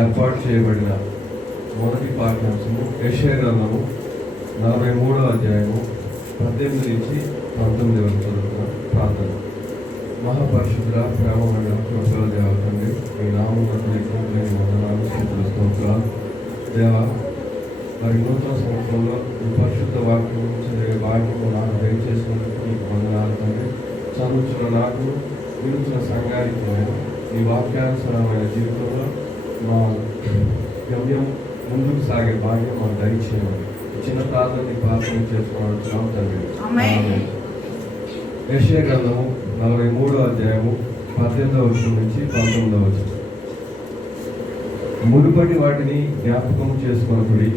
ఏర్పాటు చేయబడిన మొదటి పాఠ్యాంశము యెషయా గ్రంథము 43వ అధ్యాయము 18 నుంచి 19 వరకు చదువుతున్న ప్రార్థన. మహాపరిశుద్ధ ప్రేమ కృపల దేవ తండ్రి, మీ నామమునకు వందనాలు, స్తుతులు, స్తోత్రాలు దేవా. మరి నూతన సంవత్సరంలో మీ పరిశుద్ధ వాక్యం చదివే భాగ్యము నాకు దయచేసినందుకు మీకు వందనాలు తండ్రి. చదువుతున్న నాకు, వినుచున్న సంఘానికి ఈ వాక్యానుసారమైన జీవితంలో మా గమ్యం ముందుకు సాగే భాగ్యం మాకు దయచేయండి. చిన్న ప్రార్థనని ప్రార్థన చేసుకోవడం తండ్రి. యెషయా గ్రంథము 43వ అధ్యాయము 18వ వచనం నుంచి 19వ వచనం. మునుపటి వాటిని జ్ఞాపకం చేసుకొనుడి,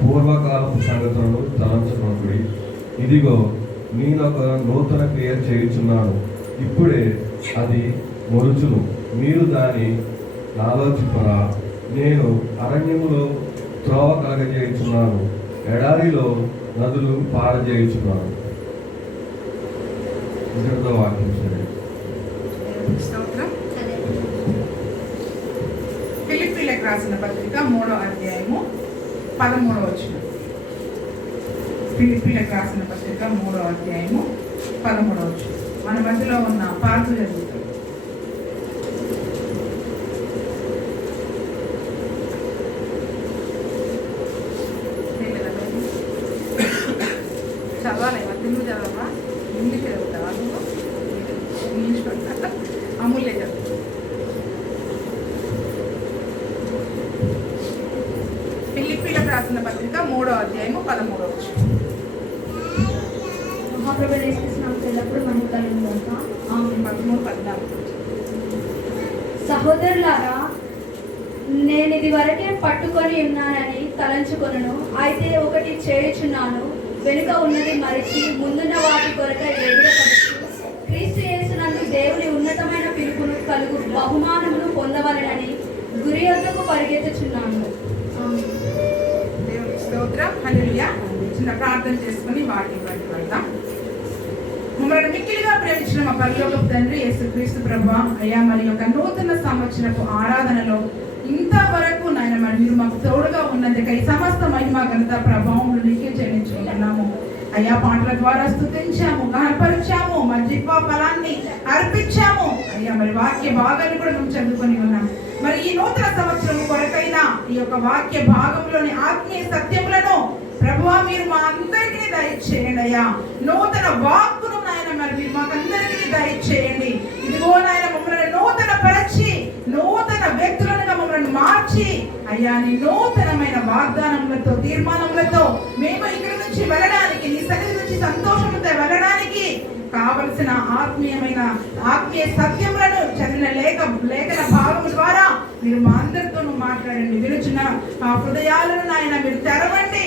పూర్వకాలపు సంగతులను తలంచుకొనుడి. ఇదిగో నేనొక నూతన క్రియ చేయుచున్నాను, ఇప్పుడే అది మొరుచును, మీరు దాన్ని ఆలోచింపరా. నేను అరణ్యములో త్రోవ కలగజేయుచున్నాను, ఎడారిలో నదులు పారజేయుచున్నాను. ఇద్దరితో వాక్యం సరే. ఫిలిప్పీలకు రాసిన పత్రిక 3వ అధ్యాయము 13వ వచనం. ఫిలిప్పీలకు రాసిన పత్రిక 3వ అధ్యాయము 13వ వచనం. మన మధ్యలో ఉన్న పార్కు జరుగుతుంది. చదవాలి, తెలుగు చదవా, ఇంగ్లీష్ చదువుతావా? నువ్వు ఇంగ్లీష్ పడతా, అమూల్య చదువు. ఫిలిప్పీలకు రాసిన పత్రిక 3వ అధ్యాయము 13వ వచనం. మహాప్రభు యేసుక్రీస్తు ఎల్లప్పుడూ మనకు కలుగుగాక. ఆమేన్. 13:14. సహోదరులారా, నేను ఇది వరకే పట్టుకొని ఉన్నానని తలంచుకొనను. అయితే ఒకటి చేయుచున్నాను, వెనుక ఉన్నది మరిచి ముందున్న వాటి కొరకై ఎదురపడుచు క్రీస్తు యేసునందు దేవుని ఉన్నతమైన పిలుపును కలుగు బహుమానమును పొందవలెనని గురి యొద్దకు పరిగెత్తుచున్నాను. దేవునికి స్తోత్రం. హల్లెలూయా. చిన్న ప్రార్థన చేసుకుని వాక్యం బట్టి వెళ్దాం. మమ్మల్ని మిక్కిలిగా ప్రేమించిన మా పరలోకపు తండ్రి యేసుక్రీస్తు ప్రభువా, అయ్యా మరి యొక్క నూతన సంవత్సరపు ఆరాధనలో ఇంతవరకు నాయన మరి మీరు మాకు తోడుగా ఉన్నందుకై సమస్త మహిమ ఘనత ప్రభావములు నీకే చెల్లించుకుంటున్నాము. అయ్యా పాటల ద్వారా స్తుతించాము, గణపరిచాము, మరి జిహ్వ ఫలాన్ని అర్పించాము. అయ్యా మరి వాక్య భాగాన్ని కూడా మేము చదువుకొని ఉన్నాం. మరి ఈ నూతన సంవత్సరం కొరకైనా ఈ యొక్క వాక్య భాగంలోని ఆత్మీయ సత్యములను ప్రభువా మీరు మా అందరికీ దయచేయండి. అయ్యా నూతన వాక్కును నాయన మరి మీరు మాకందరికీ దయచేయండి. ఇదిగో నాయన మమ్మల్ని నూతన పరిచి నూతన వ్యక్తులను మమ్మల్ని మార్చి అయ్యా నీ నూతనమైన వాగ్దానములతో తీర్మానములతో మేము ఇక్కడి నుంచి వెళ్ళడానికి, నీ సన్నిధి నుంచి సంతోషంతో వెళ్ళడానికి కావలసిన ఆత్మీయ సత్యములను చదివిన లేఖన భాగము ద్వారా మీరు మా అందరితోనూ మాట్లాడండి. విరుచున్న ఆ హృదయాలను నాయన మీరు తెరవండి.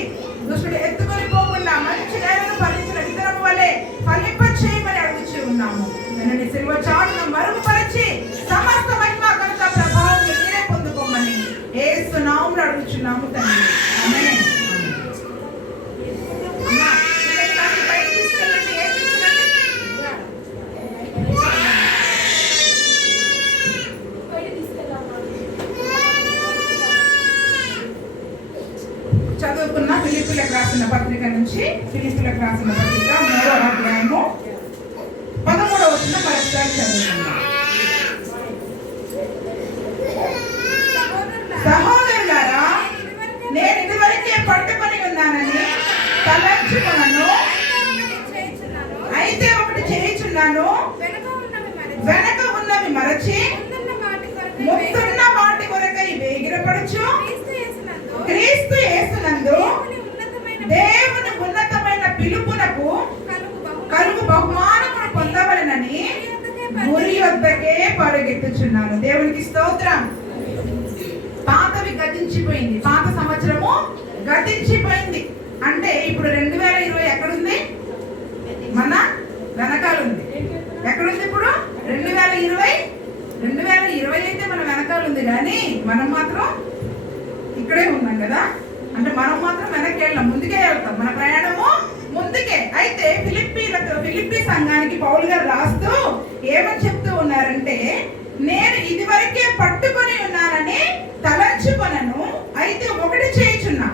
దుష్టుడు ఎత్తుకొని పోకుండా మంచి నేలను ఫలించిన విత్తనము వలె ఫలింప చేయమని అడుగుచూ ఉన్నాము. నేను సిలువ చాటును మరుగుపరిచి సమస్త మహిమ ఘనత ప్రభావం మీరే పొందుకోమని యేసు నామములో అడుగుచున్నాము తండ్రి. ఆమేన్. చదువుకున్న ఫిలిప్పీలకు రాసిన పత్రిక నుంచి ఫిలిప్పీలకు రాసిన పత్రిక 3వ అధ్యాయము 13వ వచనం మరొకసారి చదువుకున్నాం. సహోదరులారా, నేను ఇదివరకే పట్టుకొని ఉన్నానని తలంచుకొనను, అయితే ఒకటి చేయుచున్నాను, వెనక ఉన్నవి మరచి ముందున్న వాటి కొరకై వేగిరపడుచు క్రీస్తు యేసునందు దేవుని ఉన్నతమైన పిలుపునకు కలుగు బహుమానమును పొందవలెనని గురి యొద్దకే పరిగెత్తుచున్నాను. దేవునికి స్తోత్రం. పాతవి గతించిపోయింది, పాత సంవత్సరము గతించిపోయింది. అంటే ఇప్పుడు 2020 ఎక్కడుంది? మన వెనకాల ఉంది. ఎక్కడుంది ఇప్పుడు? 2020 అయితే మన వెనకాల ఉంది, కానీ మనం మాత్రం ఇక్కడే ఉన్నాం కదా. అంటే మనం మాత్రం వెనక్కి వెళ్ళాం, ముందుకే వెళ్తాం. మన ప్రయాణము ముందుకే. అయితే ఫిలిప్పీ సంఘానికి పౌలు గారు రాస్తూ ఏమని చెప్తూ ఉన్నారంటే, నేను ఇదివరకే పట్టుకొని ఉన్నానని తలంచు అయితే ఒకటి చేయుచున్నా,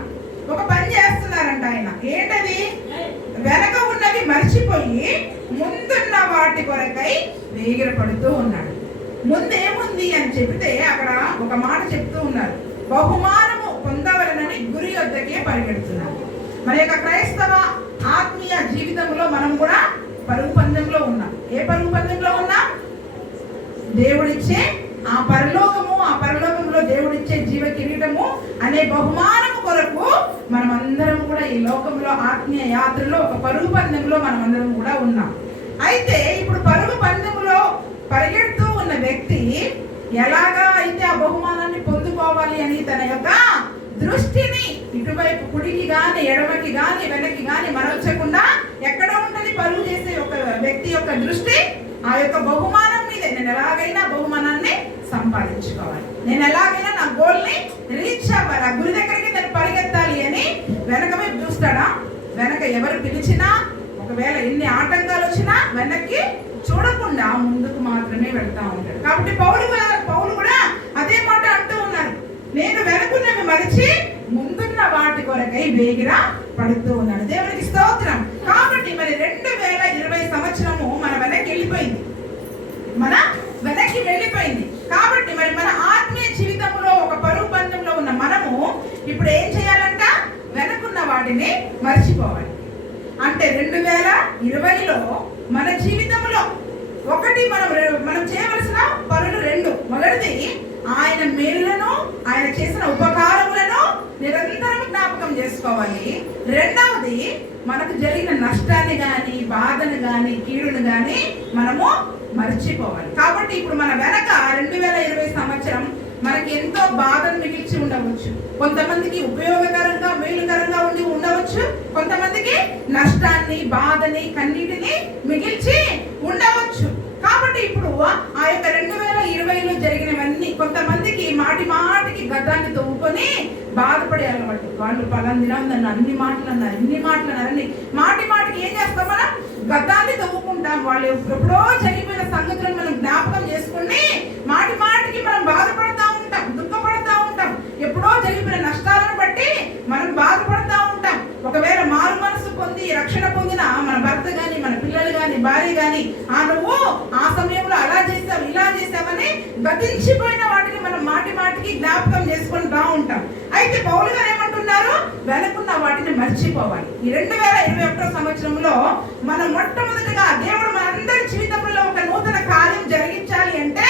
ఒక పని చేస్తున్నారంట ఆయన. ఏంటది? వెనక ఉన్నవి మర్చిపోయి ముందున్న వాటి కొరకై వేగిరపడుతూ ఉన్నాడు. ముందేముంది అని చెబితే అక్కడ ఒక మాట చెప్తూ ఉన్నారు, బహుమానము పొందవలనని గురి వద్దకే పరిగెడుతున్నారు. మరి యొక్క క్రైస్తవ ఆత్మీయ జీవితంలో మనం కూడా పరుగు పందెంలో ఉన్నాం. ఏ పరుగు పందెంలో ఉన్నాం? దేవుడిచ్చే ఆ పరలోకంలో దేవుడిచ్చే జీవ కిరీటము అనే బహుమానము కొరకు మనం అందరం కూడా ఈ లోకంలో ఆత్మీయ యాత్రలో ఒక పరుగు పందెంలో మనం అందరం కూడా ఉన్నాం. అయితే ఇప్పుడు పరుగు పందెంలో పరిగెడుతూ ఉన్న వ్యక్తి ఎలాగా అయితే ఆ బహుమానాన్ని పొందుకోవాలి అని తన యొక్క దృష్టిని ఇటువైపు కుడికి గాని ఎడమకి గాని వెనక్కి గాని మరల్చకుండా ఎక్కడ ఉంటుంది పరుగు చేసే ఒక వ్యక్తి యొక్క దృష్టి? ఆ యొక్క బహుమానం మీదే. నేను ఎలాగైనా బహుమానాన్ని సంపాదించుకోవాలి, నేను ఎలాగైనా నా గోల్ని రీచ్ అవ్వాలి, ఆ గురి దగ్గరికి నేను పరిగెత్తాలి అని వెనక వైపు చూస్తాడా? వెనక ఎవరు పిలిచినా, ఒకవేళ ఎన్ని ఆటంకాలు వచ్చినా వెనక్కి చూడకుండా ముందుకు మాత్రమే వెళ్తా ఉంటాడు. కాబట్టి పౌలు కూడా అదే మాట అంటూ ఉన్నారు, నేను వెనుకున్నవి మరిచి ముందున్న వాటి కొరకై వేగిరా పడుతూ ఉన్నాడు. దేవునికి స్తోత్రం. కాబట్టి మరి 2020 సంవత్సరము మన వెనక్కి వెళ్ళిపోయింది. కాబట్టి మరి మన ఆత్మీయ జీవితంలో ఒక పరుగు పందెంలో ఉన్న మనము ఇప్పుడు ఏం చేయాలంట? వెనకున్న వాటిని మర్చిపోవాలి. అంటే 2020లో మన జీవితంలో ఒకటి మనం చేయవలసిన పనులు 2. మొదటిది, ఆయన మేలులను, ఆయన చేసిన ఉపకారములను నిరంతరం జ్ఞాపకం చేసుకోవాలి. రెండవది, మనకు జరిగిన నష్టాన్ని గాని, బాధను గాని, కీడును గాని మనము మర్చిపోవాలి. కాబట్టి ఇప్పుడు మన వెనక 2020 సంవత్సరం మనకి ఎంతో బాధను మిగిల్చి ఉండవచ్చు. కొంతమందికి ఉపయోగకరంగా, మేలుకరంగా ఉండవచ్చు. కొంతమందికి నష్టాన్ని, బాధని, కన్నీటిని మిగిల్చి ఉండవచ్చు. కాబట్టి ఇప్పుడు ఆ యొక్క 2020లో జరిగినవన్నీ కొంతమందికి మాటికి గతాన్ని తవ్వుకొని బాధపడే అలవాటు. వాళ్ళు పలాందినం నన్ను అన్ని మాటలు అన్నారని మాటికి ఏం చేస్తాం? మనం గతాన్ని తవ్వుకుంటాం. వాళ్ళు ఎప్పుడో జరిగిపోయిన సంగతులను మనం జ్ఞాపకం చేసుకుని మాటికి మనం బాధపడతా ఉంటాం, దుఃఖపడతా ఉంటాం. ఎప్పుడో జరిగిపోయిన నష్టాలను బట్టి మనం బాధపడతా ఉంటాం. ఒకవేళ మారు మనసు పొంది రక్షణ పొందిన మన భర్త గాని, మన పిల్లలు గాని, భార్య గాని, నువ్వు ఆ సమయంలో అలా చేసావు, ఇలా చేసావని గతించిపోయిన వాటిని మనం మాటికి జ్ఞాపకం చేసుకుంటా ఉంటాం. అయితే పౌలు గారు ఏమంటున్నారు? వెనుకున్న వాటిని మర్చిపోవాలి. ఈ 2021 సంవత్సరంలో మనం మొట్టమొదటిగా దేవుడు మనందరి జీవితంలో ఒక నూతన కార్యం జరిగించాలి అంటే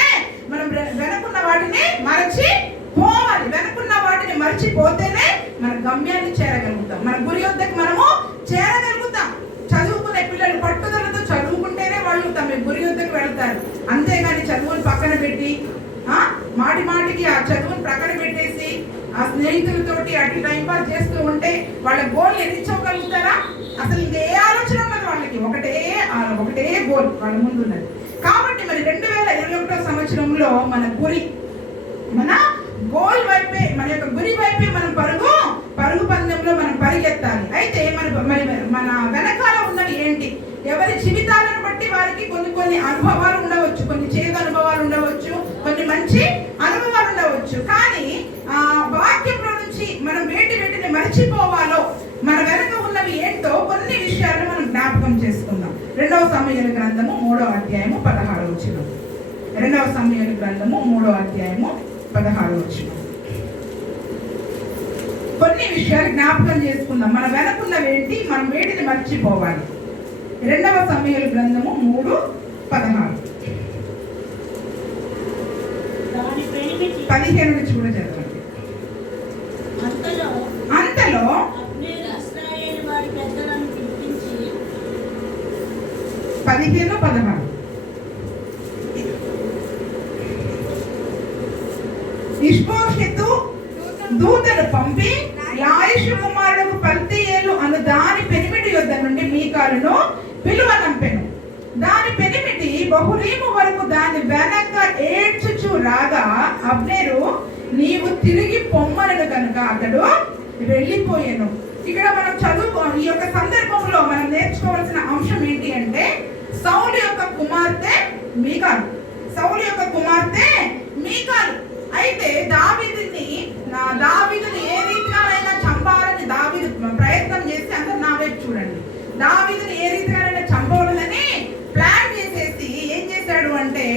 మనం వెనుకున్న వాటిని మర్చిపోవాలి. వెనుకున్న వాటిని మర్చిపోతేనే మన గమ్యాన్ని చేరగలుగుతాం, మన గురి వద్దకు మనము చేరగలుగుతాం. చదువుకునే పిల్లలు పట్టుదలతో చదువుకుంటేనే వాళ్ళు తమ గురి వద్దకు వెళ్తారు. అంతేగాని చదువుని పక్కన పెట్టి మాటికి ఆ చదువుని ప్రక్కన పెట్టేసి ఆ స్నేహితులతోటి అటు టైం పాస్ చేస్తూ ఉంటే వాళ్ళ గోల్ రీచ్ అవ్వగలుగుతారా? అసలు ఇంకే ఆలోచన ఉన్నది వాళ్ళకి. ఒకటే గోల్ వాళ్ళ ముందు ఉన్నది. కాబట్టి మరి 2021 సంవత్సరంలో మన గోల్ వైపే, మన యొక్క గురి వైపే మనం పరుగు పందెంలో మనం పరిగెత్తాలి. అయితే మన వెనకాల ఉన్నవి ఏంటి? ఎవరి జీవితాలను బట్టి వారికి కొన్ని అనుభవాలు ఉండవచ్చు, కొన్ని చేదు అనుభవాలు ఉండవచ్చు, కొన్ని మంచి అనుభవాలు ఉండవచ్చు. కానీ వాక్యంలో నుంచి మనం వేటిని మర్చిపోవాలో, మన వెనక ఉన్నవి ఏంటో కొన్ని విషయాలను మనం జ్ఞాపకం చేసుకుందాం. 2వ సమూయేలు గ్రంథము 3వ అధ్యాయము 16వ వచనం. 2వ సమూయేలు గ్రంథము 3వ అధ్యాయము 16వ వచనం. కొన్ని విషయాలు జ్ఞాపకం చేసుకుందాం. మన వెనకున్నవి ఏంటి, మనం వేటిని మర్చిపోవాలి. 2వ సమూయేలు గ్రంథము 3:16. 15 నుంచి కూడా చదవండి. అంతలో ఇశ్బోషెతు 15:16 ఇశ్బోషెతు దూతను పంపి లాయిషు కుమారుడు పల్తీయేలు అను దాని పెనిమిటి యొద్ద నుండి మీకాలును పిలువనంపెను. దాని పెనిమిటి బహురీము వరకు దాని వెనక ఏడ్చుచు రాగా అబ్నేరు నీవు తిరిగి పొమ్మనను కనుక అతడు వెళ్ళిపోయాను. ఇక్కడ మనం ఈ యొక్క సందర్భంలో మనం నేర్చుకోవాల్సిన అంశం ఏంటి అంటే సౌలు యొక్క కుమార్తె మీకాలు. అయితే దావీదుని ఏ రీతిగానైనా చంపాలని దావీదు ప్రయత్నం చేసి అందరు నా వైపు చూడండి. దావీదుని ఏ రీతిగానైనా చంపవాలని ప్లాన్ చేసేసి ఏం చేశాడు అంటే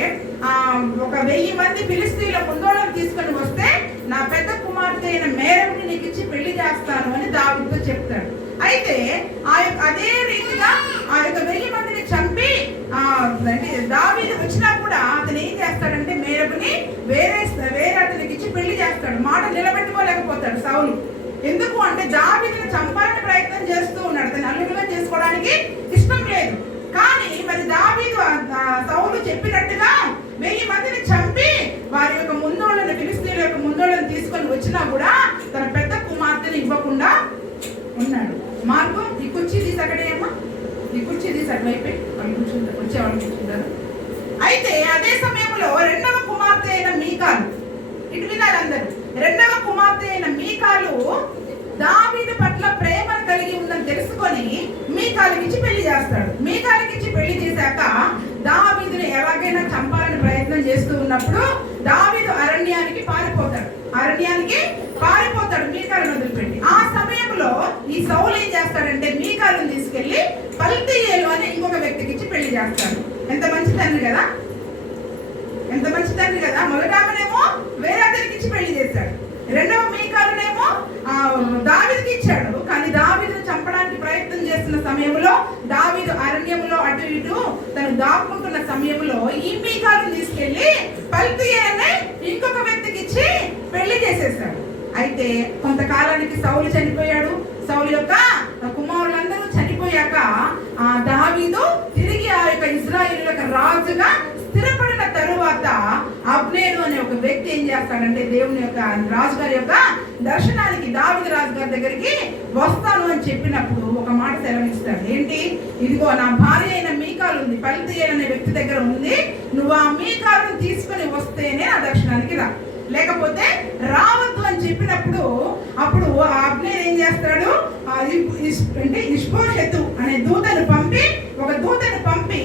ఒక 1000 మంది ఫిలిస్తీన్ల ముందోళ్ళని తీసుకొని వస్తే నా పెద్ద కుమార్తె అయిన మేరబుని నీకు ఇచ్చి పెళ్లి చేస్తాను అని దావీదుతో చెప్తాడు. అయితే అదే రీతిగా ఆ యొక్క 1000 మందిని చంపి దావీదు వచ్చినా కూడా అతను ఏం చేస్తాడంటే మేరబుని వేరే అతనికి ఇచ్చి పెళ్లి చేస్తాడు. మాట నిలబెట్టుకోలేకపోతాడు సౌలు. ఎందుకు అంటే దావీదుని చంపాలని ప్రయత్నం చేస్తూ ఉన్నాడు. అతను అల్లుడుగా చేసుకోవడానికి ఇష్టం లేదు. కానీ మరి దావీదు సౌలు చెప్పినట్టుగా 1000 మందిని చంపి వారి యొక్క ముందోళ్ళని ఫిలిస్తీన్ల యొక్క ముందోళ్ళని తీసుకొని వచ్చినా కూడా తన పెద్ద కుమార్తెని ఇవ్వకుండా ఉన్నాడు. మార్గం ఈ కుర్చీ తీసి అక్కడేమో ఈ కుర్చీ తీసి అటువైపే వాళ్ళు కూర్చుంటారు, వచ్చేవాళ్ళు కూర్చుంటారు. అయితే అదే సమయంలో 2వ కుమార్తె అయిన మీకాలు, ఇటు వినాలి అందరూ, 2వ కుమార్తె అయిన మీకాలు దావీదు పట్ల ప్రేమను కలిగి ఉందని తెలుసుకొని మీకాలుకి ఇచ్చి పెళ్లి చేస్తాడు. మీకాలుకి ఇచ్చి పెళ్లి చేశాక దావీదుని ఎలాగైనా చంపాలని ప్రయత్నం చేస్తూ ఉన్నప్పుడు దావీదు అరణ్యానికి పారిపోతాడు మీకాలను వదిలిపెట్టి. ఆ సమయంలో ఈ సౌలు ఏం చేస్తాడంటే మీకాలను తీసుకెళ్లి పల్తీయేలు అనే ఇంకొక వ్యక్తికి ఇచ్చి పెళ్లి చేస్తాడు. ఎంత మంచి తండ్రి కదా. మొదటనేమో వేరే అతనికి ఇచ్చి పెళ్లి చేశాడు. 2వ మీకాలునేమో దావీదుకి ఇచ్చాడు. కానీ దావీదును చంపడానికి ప్రయత్నం చేస్తున్న సమయంలో దావీదు అరణ్యంలో అటు ఇటు తను దాక్కుంటున్న సమయంలో ఈ మీకాలను తీసుకెళ్లి పల్తీయేలనే ఇంకొక వ్యక్తికి ఇచ్చి పెళ్లి చేసేసాడు. అయితే కొంతకాలానికి సౌలు చనిపోయాడు. సౌలు యొక్క కుమారులందరూ చనిపోయాక దావీదు తిరిగి ఆ యొక్క ఇశ్రాయేలులకు రాజుగా స్థిరపడిన తరువాత అబ్నేరు అనే ఒక వ్యక్తి ఏం చేస్తాడంటే దేవుని యొక్క రాజుగారి యొక్క దర్శనానికి దావీదు రాజుగారి దగ్గరికి వస్తాను అని చెప్పినప్పుడు ఒక మాట సెలవిస్తాడు. ఏంటి? ఇదిగో నా భార్య అయిన మీకాలు ఉంది, పల్తీయేలు అనే వ్యక్తి దగ్గర ఉంది. నువ్వు ఆ మీకాలను తీసుకొని వస్తేనే ఆ దర్శనానికి రా, లేకపోతే రావద్దు అని చెప్పినప్పుడు అప్పుడు అబ్నేరు ఏం చేస్తాడు అంటే ఇష్బోషెతు అనే ఒక దూతను పంపి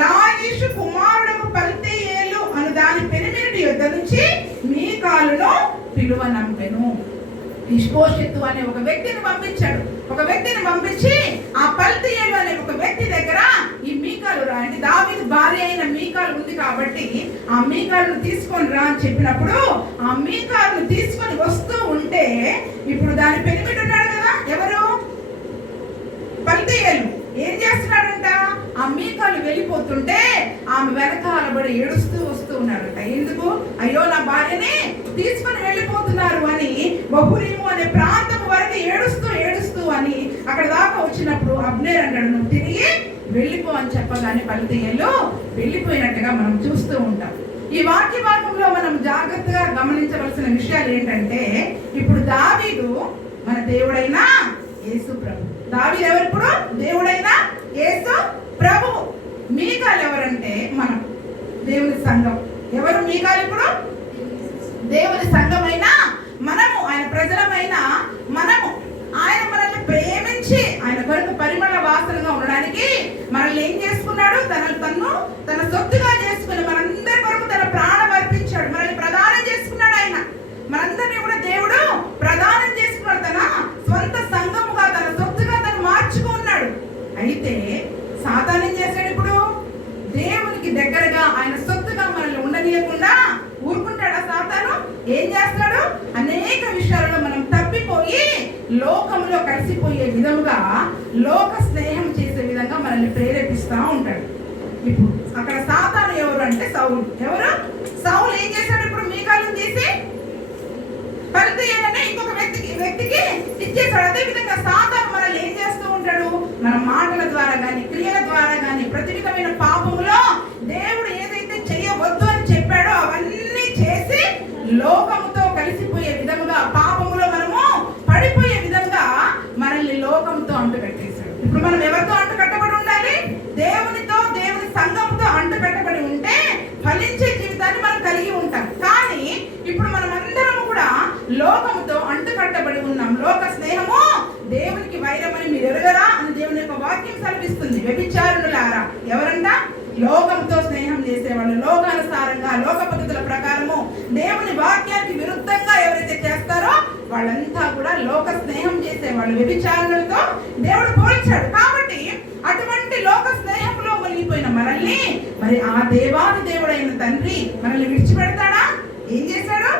లాయిషు కుమారుడు పల్తీయేలు అను దాని పెనిమిటి యొద్ద నుంచి మీకాలును పిలువనంపెను. ఇష్బోషెతు అనే ఒక వ్యక్తిని పంపించి ఆ పల్తీయేలు అనే ఒక వ్యక్తి దగ్గర ఈ మీకాలు రా అంటే దావీదు భార్య అయిన మీకాలు ఉంది కాబట్టి ఆ మీకాలను తీసుకొని రా అని చెప్పినప్పుడు ఆ మీకాలను తీసుకొని వస్తూ ఉంటే ఇప్పుడు దాని పెనిమిటి ఉన్నాడు కదా, ఎవరు? పల్తీయేలు. ఏం చేస్తున్నాడంట? ఆ మీకాలు వెళ్ళిపోతుంటే ఆమె వెనకాలబడి ఏడుస్తూ వస్తూ ఉన్నాడంట. ఎందుకు? అయ్యో నా భార్యని తీసుకొని వెళ్ళిపోతున్నారు అని బహురీము అనే ప్రాంతం వరకు ఏడుస్తూ అని అక్కడ దాకా వచ్చినప్పుడు అబ్నేరు అంటాడు, నువ్వు తిరిగి వెళ్ళిపో అని చెప్పగానే పల్తీయేలు వెళ్ళిపోయినట్టుగా మనం చూస్తూ ఉంటాం. ఈ వాక్య భాగంలో మనం జాగ్రత్తగా గమనించవలసిన విషయాలు ఏంటంటే ఇప్పుడు దావీదు మన దేవుడైన యేసు ప్రభు. దావీదు ఎవరు? ఇప్పుడు దేవుడైన యేసు ప్రభు. మీకాలు ఎవరంటే మనం దేవుని సంఘం. ఎవరు మీకాలు? ఇప్పుడు దేవుని సంఘమైన మనము, ఆయన ప్రజలమైన మనము. ఆయన మనల్ని ప్రేమించి ఆయన కొరకు పరిమళ వాసనగా ఉండడానికి మనల్ని ఏం చేసుకున్నాడు? తన సొత్తుగా చేసుకుని మనందరి కొరకు తన ప్రాణం అర్పించాడు. మనల్ని ప్రదానం చేసుకున్నాడు. ఆయన మనందరినీ కూడా దేవుడు ప్రదానం చేసుకున్నాడు. తన స్వంత సంఘముగా తన సొత్తుగా తను మార్చుకున్నాడు. అయితే సాతాను ఏం చేశాడు? ఇప్పుడు దేవునికి దగ్గరగా ఆయన సొత్తుగా మనల్ని ఉండనీయకుండా ఊరుకుంటాడా సాతాను? ఏం చేస్తాడు? అనేక విషయాలలో మనం తప్పిపోయి లోకంలో కలిసిపోయే విధముగా లోక స్నేహం చేసే విధంగా మనల్ని ప్రేరేపిస్తూ ఉంటాడు. ఇప్పుడు అక్కడ సాతాను ఎవరు అంటే సౌలు. ఎవరు? సౌలు ఏం చేశాడు? ఇప్పుడు మీకాలను తీసి పల్తీయేలనే ఇంకొక వ్యక్తికి ఇచ్చేసాడు. అదే విధంగా సాతాను మనల్ని ఏం చేస్తూ ఉంటాడు? మన మాటల ద్వారా కానీ క్రియల ద్వారా కానీ ప్రతి విధమైన పాపములో దేవుడు ఏదైతే చేయవద్దు అని చెప్పాడో అవన్నీ చేసి లోకముతో కలిసిపోయే విధముగా పాపములో మనము పడిపోయే విధంగా మనల్ని లోకంతో అంటుకట్టేశాడు. ఇప్పుడు మనం ఎవరితో అంటుకట్టబడి ఉండాలి? దేవునితో, దేవుని సంఘంతో అంటుకట్టబడి ఉంటే ఫలించే జీవితాన్ని మనం కలిగి ఉంటాం. కానీ ఇప్పుడు మనం అందరం కూడా లోకముతో అంటుకట్టబడి ఉన్నాం. లోక స్నేహము దేవునికి వైరమని మీరు ఎరుగరా అని దేవుని యొక్క వాక్యం సెలవిస్తుంది. వ్యభిచారులారా, ఎవరంట? లోకంతో స్నేహం చేసేవాళ్ళు, లోకానుసారంగా లోక పద్ధతుల ప్రకారము దేవుని వాక్యానికి విరుద్ధంగా ఎవరైతే చేస్తారో వాళ్ళంతా కూడా లోక స్నేహం చేసేవాళ్ళు, వ్యభిచారులతో దేవుడు పోల్చాడు. కాబట్టి అటువంటి లోక స్నేహంలో మునిగిపోయిన మనల్ని మరి ఆ దేవాది దేవుడైన తండ్రి మనల్ని విడిచిపెడతాడా? ఏం చేశాడు?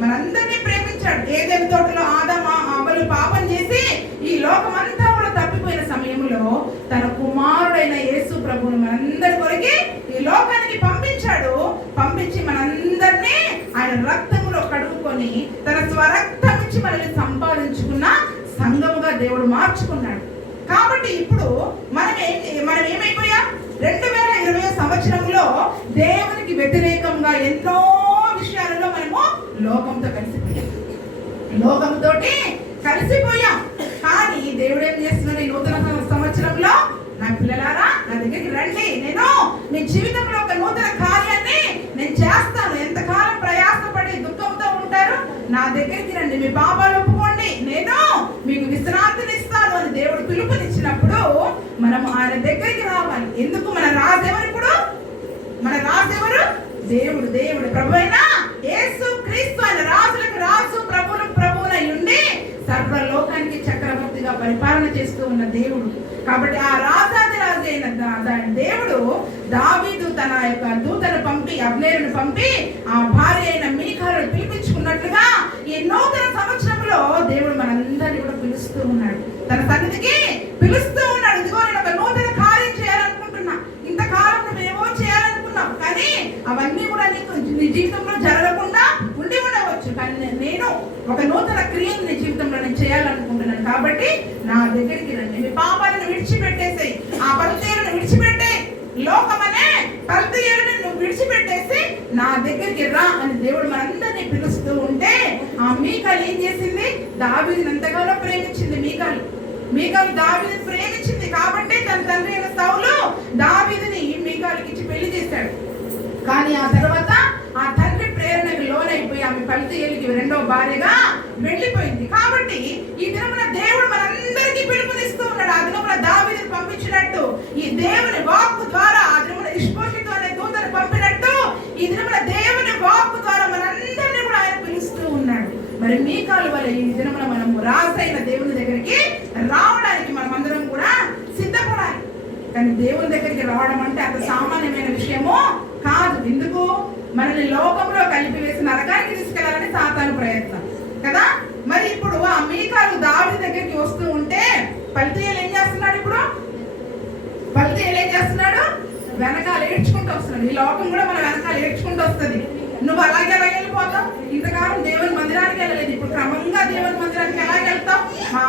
మనందరినీ ప్రేమించాడు. ఏదైనా తోటలో ఆదాము అవ్వలు పాపం చేసి ఈ లోకమంతా కూడా తప్పిపోయిన సమయంలో తన కుమారుడైన యేసు ప్రభువును మనందరి కొరకి ఈ లోకానికి పంపించాడు. పంపించి మనందరినీ ఆయన రక్తములో కడుగుకొని తన స్వరక్తం ఇచ్చి మనల్ని సంపాదించుకున్న సంఘముగా దేవుడు మార్చుకున్నాడు. కాబట్టి ఇప్పుడు మనం ఏమైపోయాం? 2020 సంవత్సరంలో దేవునికి వ్యతిరేకంగా ఎన్నో విషయాలలో మనము లోకంతో కలిసిపోయాం. కానీ దేవుడు ఏం చేస్తున్నాడు? ఈ నూతన సంవత్సరంలో నా పిల్లలారా నా దగ్గరికి రండి, నేను మీ జీవితంలో ఒక నూతన కార్యాన్ని నేను చేస్తాను. ఎంతకాలం ప్రయాసపడి దుఃఖంతో ఉంటారు, నా దగ్గరికి రండి, మీ పాపాలు ఒప్పుకోండి, నేను మీకు విశ్రాంతిని ఇస్తాను అని దేవుడు పిలుపునిచ్చినప్పుడు మనము ఆయన దగ్గరికి రావాలి. ఎందుకు? మన రాజెవరు? ఇప్పుడు మన రాజెవరు? దేవుడు. ప్రభు అయిన యేసు క్రీస్తు. ఆయన రాజులకు రాజు, ప్రభువులకు ప్రభువునై ఉండి సర్వలోకానికి చక్రవర్తిగా పరిపాలన చేస్తూ ఉన్న దేవుడు. కాబట్టి ఆ రాజాది రాజు అయిన దేవుడు దావీదు తన యొక్క దూతను పంపి, అబ్నేరును పంపి ఆ భార్య అయిన మీకాలును పిలిపించుకున్నట్లుగా ఈ నూతన సంవత్సరంలో దేవుడు మనందరినీ కూడా పిలుస్తూ ఉన్నాడు, తన సన్నిధికి పిలుస్తూ ఉన్నాడు. ఇదిగో నేను ఒక నూతన కార్యం చేయాలనుకుంటున్నా, ఇంతకాలం నువ్వేమో చేయాలనుకున్నావు కానీ అవన్నీ కూడా నీ జీవితంలో జరగకుండా ఉండి ఉండవచ్చు. కానీ నేను ఒక నూతన క్రియను నీ జీవితంలో నేను చేయాలనుకుంటున్నాను. కాబట్టి నా దగ్గరికి రండి, మీ పాపాలను విడిచిపెట్టేసి, ఆ పరిచయలను విడిచిపెట్టే, లోకమనే పరిచయలను నువ్వు విడిచిపెట్టేసి నా దగ్గరికి రా అని దేవుడు మనందరినీ పిలుస్తూ ఉంటే ఆ మీకాలు ఏం చేసింది? దావీదుని ఎంతగానో ప్రేమించింది. మీకాలు దావీదుని ప్రేమించింది కాబట్టి తన తండ్రి అయిన సౌలు దావీదుని మీకాలుకి ఇచ్చి పెళ్లి చేశాడు. కానీ ఆ తర్వాత ఆ తండ్రి ప్రేరణకు లోనైపోయి ఆమె పల్తీయేలుకి రెండవ భార్యగా వెళ్ళిపోయింది. కాబట్టి ఈ దినమున దేవుడు మనందరికీ పిలుపునిస్తూ ఉన్నాడు. ఆ దినమున దావీదుని పంపించినట్టు, ఈ దేవుని వాక్కు ద్వారా ఆ దినమున ఇష్బోషెతు అనే దూతను పంపినట్టు ఈ దినమున దేవుని వాక్కు ద్వారా మనందరినీ కూడా ఆయన పిలుస్తూ ఉన్నాడు. మరి మీకాలు వల్ల ఈ దినమున మనం రాసైన దేవుని దగ్గరికి రావడానికి మనం అందరం కూడా సిద్ధపడాలి. కానీ దేవుని దగ్గరికి రావడం అంటే అంత సామాన్యమైన విషయమో కాదు. ఎందుకు? మనల్ని లోకంలో కలిపివేసి నరకానికి తీసుకెళ్లాలని సాతాను ప్రయత్నం కదా. మరి ఇప్పుడు ఆ మీకాలు దావీదు దగ్గరికి వస్తూ ఉంటే పల్తీయేలు ఏం చేస్తున్నాడు? ఇప్పుడు పల్తీయేలు ఏం చేస్తున్నాడు? వెనకాల ఏడ్చుకుంటూ వస్తున్నాడు. ఈ లోకం కూడా మన వెనకాల ఏడ్చుకుంటూ వస్తుంది. నువ్వు అలాగే ఎలా వెళ్ళిపోతావు? ఇంతకాలం దేవుని మందిరానికి వెళ్ళలేదు, ఇప్పుడు క్రమంగా దేవుని మందిరానికి ఎలా వెళ్తావు?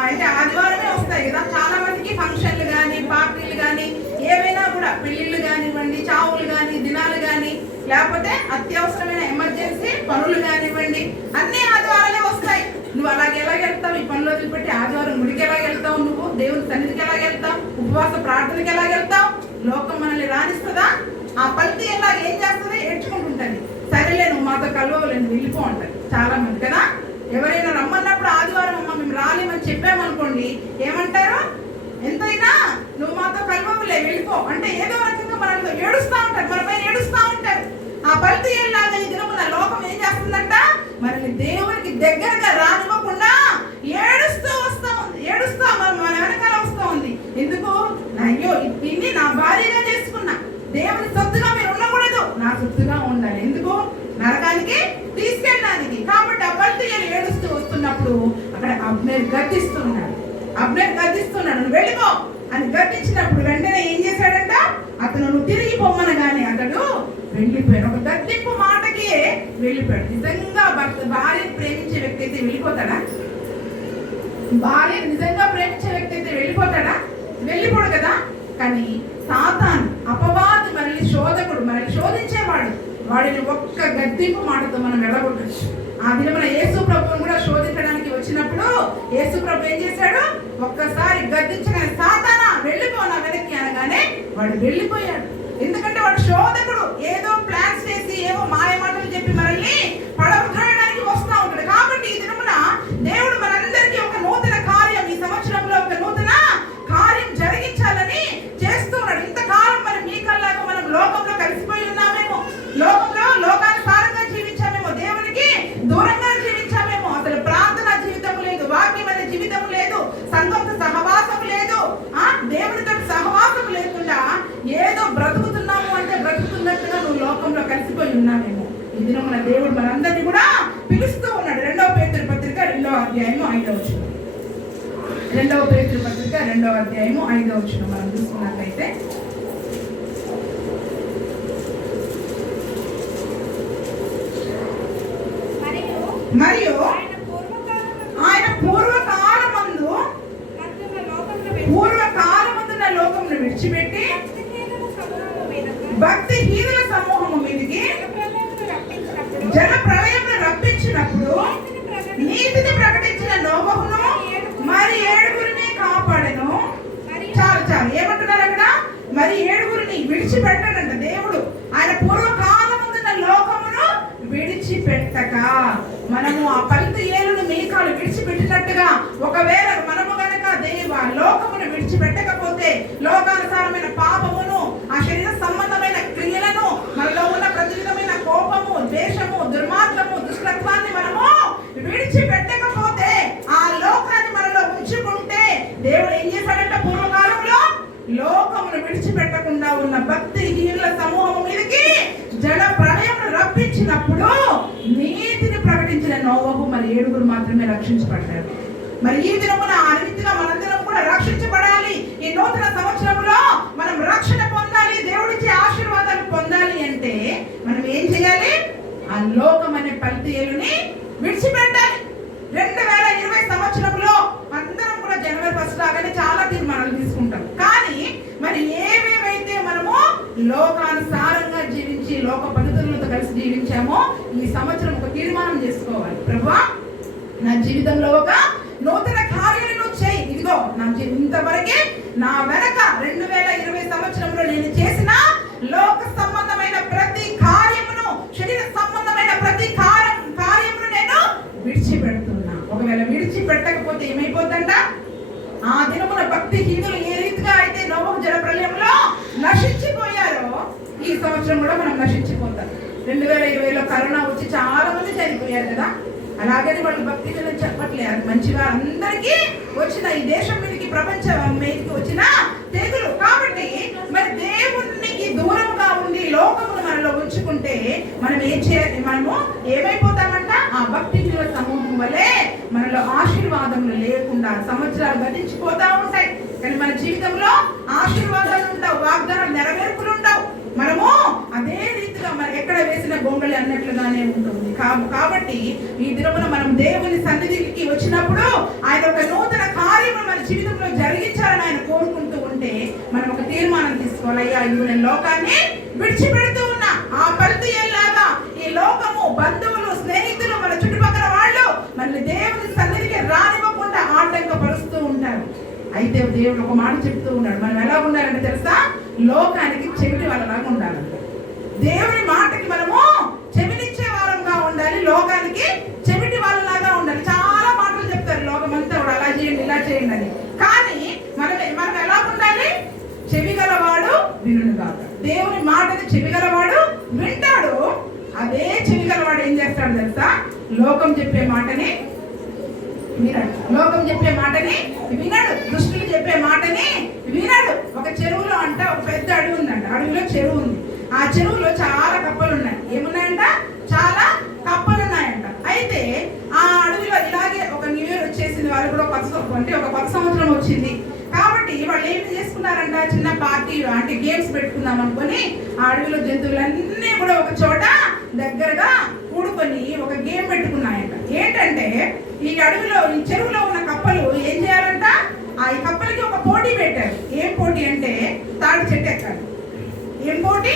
అంటే ఆదివారమే వస్తాయి కదా చాలా మందికి, ఫంక్షన్లు కానీ పార్టీలు కానీ ఏవైనా కూడా, పెళ్లిళ్ళు కానివ్వండి, చావులు కానీ, దినాలు కానీ, లేకపోతే అత్యవసరమైన ఎమర్జెన్సీ పనులు కానివ్వండి, అన్ని ఆదివారాలే వస్తాయి. నువ్వు అలాగే ఎలా వెళ్తావు? ఈ పనులు వదిలిపెట్టి ఆదివారం గుడికి ఎలా వెళ్తావు? నువ్వు దేవుని సన్నిధికి ఎలా వెళ్తావు? ఉపవాస ప్రార్థనకి ఎలా వెళ్తావు? లోకం మనల్ని రాణిస్తుందా? ఆ పల్తీ ఎలా ఏం చేస్తుంది? ఏడ్చుకుంటుంటుంది. సరేలే నువ్వు మాతో కలవలేదు, వెళ్ళిపో అంటారు చాలా మంది కదా. ఎవరైనా రమ్మన్నప్పుడు ఆదివారం అమ్మ మేము రాలేమని చెప్పామనుకోండి, ఏమంటారు? ఎంతైనా నువ్వు మాతో కలవలే, వెళ్ళిపో అంటే ఏదో రకంగా మనతో ఏడుస్తూ ఉంటారు, మనపై ఏడుస్తూ ఉంటారు. ఆ పల్తీయేలులాగా ఈ దినమున లోకం ఏం చేస్తుందంట? మనల్ని దేవునికి దగ్గరగా రానివ్వకుండా ఏడుస్తూ వస్తూ ఉంది, ఏడుస్తూ మన వెనకాల వస్తూ ఉంది. ఎందుకు? అయ్యో దీన్ని నా భార్యగా చేసుకున్నా, దేవుని సొత్తుగా మీరు ఉండకూడదు, నా సొత్తుగా ఉండాలి. ఎందుకు? నరకానికి తీసుకెళ్ళడానికి. కాబట్టి ఆ పల్తీయేలు ఏడుస్తూ వస్తున్నప్పుడు అక్కడ అబ్నేరు గద్దిస్తున్నాడు, నువ్వు వెళ్ళిపో అని గద్దించినప్పుడు వెంటనే ఏం చేశాడంట? అతను నువ్వు తిరిగి పొమ్మనగానే అతడు వెళ్ళిపోయాడు. ఒక గద్దింపు మాటకి వెళ్ళిపోయాడు. నిజంగా భార్యను ప్రేమించే వ్యక్తి అయితే వెళ్ళిపోతాడా? భార్యను నిజంగా ప్రేమించే వ్యక్తి అయితే వెళ్ళిపోతాడా? వెళ్ళిపోడు కదా. కానీ సాతాను, అపవాది, మనల్ని శోధకుడు, మనల్ని శోధించేవాడు, వాడిని ఒక్క గద్దింపు మాటతో మనం వెళ్ళగొట్టచ్చు. ఆ దినమున యేసు ప్రభువును కూడా శోధించడానికి వచ్చినప్పుడు యేసు ప్రభు ఏం చేశాడు? ఒక్కసారి గద్దించగానే సాతానా వెళ్ళిపో నా వెనక్కి అనగానే వాడు వెళ్ళిపోయాడు. ఎందుకంటే వాడు శోధకుడు, ఏదో ప్లాన్స్ చేసి ఏవో మాయ మాటలు చెప్పి మనల్ని పడగొట్టడానికి వస్తూ ఉంటాడు. కాబట్టి ఈ దినమున దేవుడు మనందరికీ ఒక నూతన కార్యం, ఈ సంవత్సరంలో ఒక నూతన కార్యం జరిగించాలని చేస్తూ ఉన్నాడు. ఇంతకాలం మరి మీకల్లాగా మనం లోకం ఉన్నామేమో. ఈ దినమున దేవుడు మనందరినీ కూడా పిలుస్తూ ఉన్నాడు. 2వ పేతురు పత్రిక 2వ అధ్యాయము 5వ వచనం. 2వ పేతురు పత్రిక 2వ అధ్యాయము 5వ వచనం మనం చూసుకున్నట్లయితే, మరియు ఆయన పూర్వకాలమందున్న లోకమును విడిచిపెట్టి భక్తిహీనుల సమూహము మీదికి జల ప్రళయమును రప్పించినప్పుడు నీతిని ప్రకటించిన నోవహును మరి 7గురిని కాపాడెను. చాలు ఏమంటున్నారు అక్కడ? మరి 7గురిని విడిచిపెట్టాడంట దేవుడు. ఆయన పూర్వకాలమందున్న లోకమును విడిచిపెట్టక, మనము ఆ 10 ఏళ్ళను మీకాలు విడిచిపెట్టినట్టుగా ఒకవేళ మనము గనక లోకమును విడిచిపెట్టకపోతే, లోకానుసారమైన పాపమును, ఆ శరీర సంబంధమైన క్రియలను, మనలో ఉన్న ప్రతి విధమైన కోపము, ద్వేషము, దుర్మార్గము, దుష్టత్వాన్ని మనము విడిచిపెట్టకపోతే, ఆ లోకాన్ని మనలో ఉంచుకుంటే, దేవుడు ఏం చేశాడంటే పూర్వకాలంలో లోకమును విడిచిపెట్టకుండా ఉన్న భక్తిహీనుల సమూహం మీదకి జల ప్రళయమును రప్పించినప్పుడు నీతిని ప్రకటించిన నోవహు మరి 7గురు మాత్రమే రక్షించబడ్డారు. మరి ఈ దినమున ఆ రీతిగా మనందరం కూడా రక్షించబడాలి. ఈ నూతన సంవత్సరంలో మనం రక్షణ పొందాలి, దేవుడిచ్చే ఆశీర్వాదాలు పొందాలి అంటే మనం ఏం చేయాలి? ఆ లోకం అనే 10 ఏళ్ళని విడిచిపెట్టాలి. 2020 సంవత్సరంలో అందరం కూడా జనవరి 1 లాగానే చాలా తీర్మానాలు తీసుకుంటాం. కానీ మరి ఏమేమైతే మనము లోకానుసారంగా జీవించి లోక పద్ధతులతో కలిసి జీవించామో, ఈ సంవత్సరం ఒక తీర్మానం చేసుకోవాలి. ప్రభువా, నా జీవితంలో ఒక నూతన కార్యాలను చేయి. ఇదిగో నా ఇంతవరకే నా వెనక 2020 సంవత్సరంలో నేను చేసిన లోక సంబంధమైన ప్రతి కార్యమును, శరీర సంబంధమైన ప్రతి కార్యమును నేను విడిచిపెడుతున్నా. ఒకవేళ విడిచిపెట్టకపోతే ఏమైపోతుందంట? ఆ దినమున భక్తిహీనులు ఏ రీతిగా అయితే నోవహు జల ప్రళయంలో నశించిపోయారో, ఈ సంవత్సరం కూడా మనం నశించిపోతాం. 2020లో కరోనా వచ్చి చాలా మంది చనిపోయారు కదా, అలాగని వాళ్ళు భక్తిహీనులు చెప్పట్లేదు. మంచిగా అందరికీ వచ్చిన ఈ దేశం మీదకి, ప్రపంచం మీదకి వచ్చిన తెగులు. కాబట్టి మరి దేవునికి దూరంగా ఉండి లోకమును మనలో ఉంచుకుంటే మనం ఏం చేయాలి? మనము ఏమైపోతామంట? ఆ భక్తిహీనుల సమూహం వల్లే మనలో ఆశీర్వాదములు లేకుండా సంవత్సరాలు గతించిపోతా ఉంటాయి. కానీ మన జీవితంలో ఆశీర్వాదాలు ఉండవు, వాగ్దానాలు నెరవేర్పులు ఉండవు. మనము అదే రీతిగా మరి ఎక్కడ వేసిన గొంగళి అన్నట్లుగానే ఉంటుంది. కాబట్టి ఈ దినమున మనం దేవుని సన్నిధికి వచ్చినప్పుడు ఆయన ఒక నూతన కార్యము మన జీవితంలో జరిగించాలని ఆయన కోరుకుంటూ ఉంటే మనం ఒక తీర్మానం తీసుకోవాలి. అయ్యా, ఇదిగో నేను లోకాన్ని విడిచిపెడుతూ ఉన్నా. ఆ 10 ఏళ్ళలాగా ఈ లోకము, బంధువులు, స్నేహితులు, మన చుట్టుపక్కల వాళ్ళు మనల్ని దేవుని సన్నిధికి రానివ్వకుండా ఆటంకపరుస్తూ ఉంటారు. అయితే దేవుడు ఒక మాట చెప్తూ ఉన్నాడు. మనం ఎలా ఉండాలంటే తెలుసా? లోకానికి చెవిటి వాళ్ళలాగా ఉండాలంట. దేవుని మాటకి మనము చెవినిచ్చే వారంగా ఉండాలి, లోకానికి చెవిటి వాళ్ళలాగా ఉండాలి. చాలా మాటలు చెప్తారు లోకమంతా కూడా, అలా చేయండి, ఇలా చేయండి అని. కానీ మనం ఎలా ఉండాలి? చెవిగలవాడు వినుగాక. దేవుని మాటని చెవిగలవాడు వింటాడు. అదే చెవిగలవాడు ఏం చేస్తాడు తెలుసా? లోకం చెప్పే మాటని వినడు. లోకం చెప్పే మాటని వినడు. దుష్టులు చెప్పే మాటని వినడు. ఒక చెరువులో అంట ఒక పెద్ద అడవి ఉందంట. అడవిలో చెరువు ఉంది. ఆ చెరువులో చాలా కప్పలు ఉన్నాయి. ఏమున్నాయంట? చాలా కప్పలు ఉన్నాయంట. అయితే ఆ అడవిలో ఇలాగే ఒక న్యూ ఇయర్ వచ్చేసింది. వాళ్ళు కూడా ఒక కొత్త సంవత్సరం వచ్చింది కాబట్టి వాళ్ళు ఏం చేసుకున్నారంట? చిన్న పార్టీ అంటే గేమ్స్ పెట్టుకుందాం అనుకొని ఆ అడవిలో జంతువులన్నీ కూడా ఒక చోట దగ్గరగా కూడుకొని ఒక గేమ్ పెట్టుకున్నాయంట. ఏంటంటే ఈ అడవిలో, ఈ చెరువులో ఉన్న కప్పలు ఏం చేయాలంట? ఈ కప్పలకి ఒక పోటీ పెట్టారు. ఏం పోటీ అంటే తాటి చెట్టు ఎక్కాలి. ఏం పోటీ?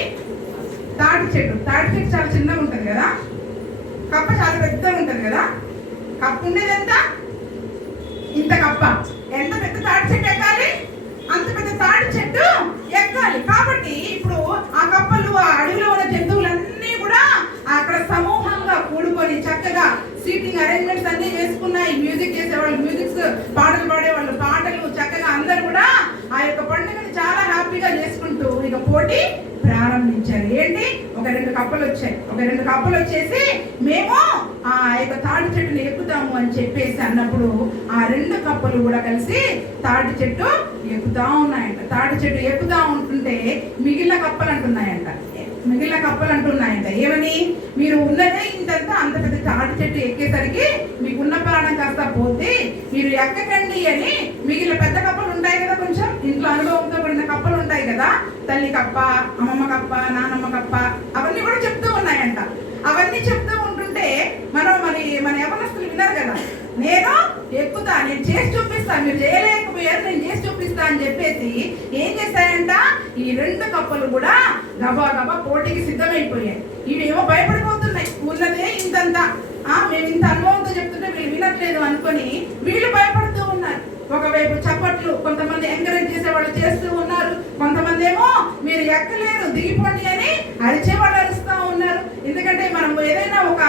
తాటి చెట్టు. తాటి చెట్టు చాలా చిన్నగా ఉంటుంది కదా, కప్ప చాలా పెద్దగా ఉంటుంది కదా. కప్ప ఉండేది ఎంత? ఇంత కప్ప. ఎంత పెద్ద తాటి చెట్టు ఎక్కాలి? అంత పెద్ద తాటి చెట్టు ఎక్కాలి. కాబట్టి ఇప్పుడు ఆ కప్పలు, ఆ అడవిలో ఉన్న జంతువులన్నీ కూడా అక్కడ సమూహంగా కూడుకొని చక్కగా సీటింగ్ అరేంజ్మెంట్స్ అన్ని చేసుకున్నాయి. మ్యూజిక్ చేసేవాళ్ళు మ్యూజిక్స్, పాటలు పాడేవాళ్ళు పాటలు, చక్కగా అందరూ కూడా ఆ యొక్క పండుగని చాలా హ్యాపీగా చేసుకుంటూ ఇక పోటీ ప్రారంభించారు. ఏంటి? ఒక 2 కప్పలు వచ్చాయి. ఒక 2 కప్పలు వచ్చేసి మేము ఆ యొక్క తాటి చెట్టుని ఎక్కుతాము అని చెప్పేసి అన్నప్పుడు ఆ 2 కప్పలు కూడా కలిసి తాటి చెట్టు ఎక్కుతా ఉన్నాయంట. తాటి చెట్టు ఎక్కుతా ఉంటుంటే మిగిలిన కప్పలు అంటున్నాయంట, మిగిలిన కప్పలు అంటున్నాయంట ఏమని, మీరు ఉన్నదే ఇంతంతా అంత పెద్ద తాటి చెట్టు ఎక్కేసరికి మీకున్న ప్రాణం కాస్త పోతే మీరు ఎక్కకండి అని మిగిలిన పెద్ద కప్పలు ఉంటాయి కదా, కొంచెం ఇంట్లో అనుభవంతో కూడిన కప్పలు ఉంటాయి కదా, తల్లి కప్ప, అమ్మమ్మ కప్ప, నానమ్మ కప్ప, అవన్నీ కూడా చెప్తూ ఉన్నాయంట. అవన్నీ చెప్తూ ఉంటుంటే మన యవనస్తులు విన్నారు కదా, నేను ఎక్కుతా, నేను చేసి చూపిస్తాను, మీరు చేయలేకపోయారు, నేను చేసి చూపిస్తా అని చెప్పేసి ఏం చేశాయంట, ఈ 2 కప్పలు కూడా గబా గబా పోటీకి సిద్ధమైపోయాయి. ఇవేమో భయపడిపోతున్నాయి, ఉన్నదే ఇంతంతా, మేము ఇంత అనుభవంతో చెప్తుంటే వీళ్ళు వినట్లేదు అనుకొని వీళ్ళు భయపడుతూ ఉన్నారు. ఒకవైపు చప్పట్లు, కొంతమంది ఎంకరేజ్ చేసేవాళ్ళు చేస్తూ ఉన్నారు, కొంతమంది ఏమో మీరు ఎక్కలేరు దిగిపోండి అని అరిచేవాళ్ళు అరుస్తూ ఉన్నారు. ఎందుకంటే మనం ఏదైనా ఒక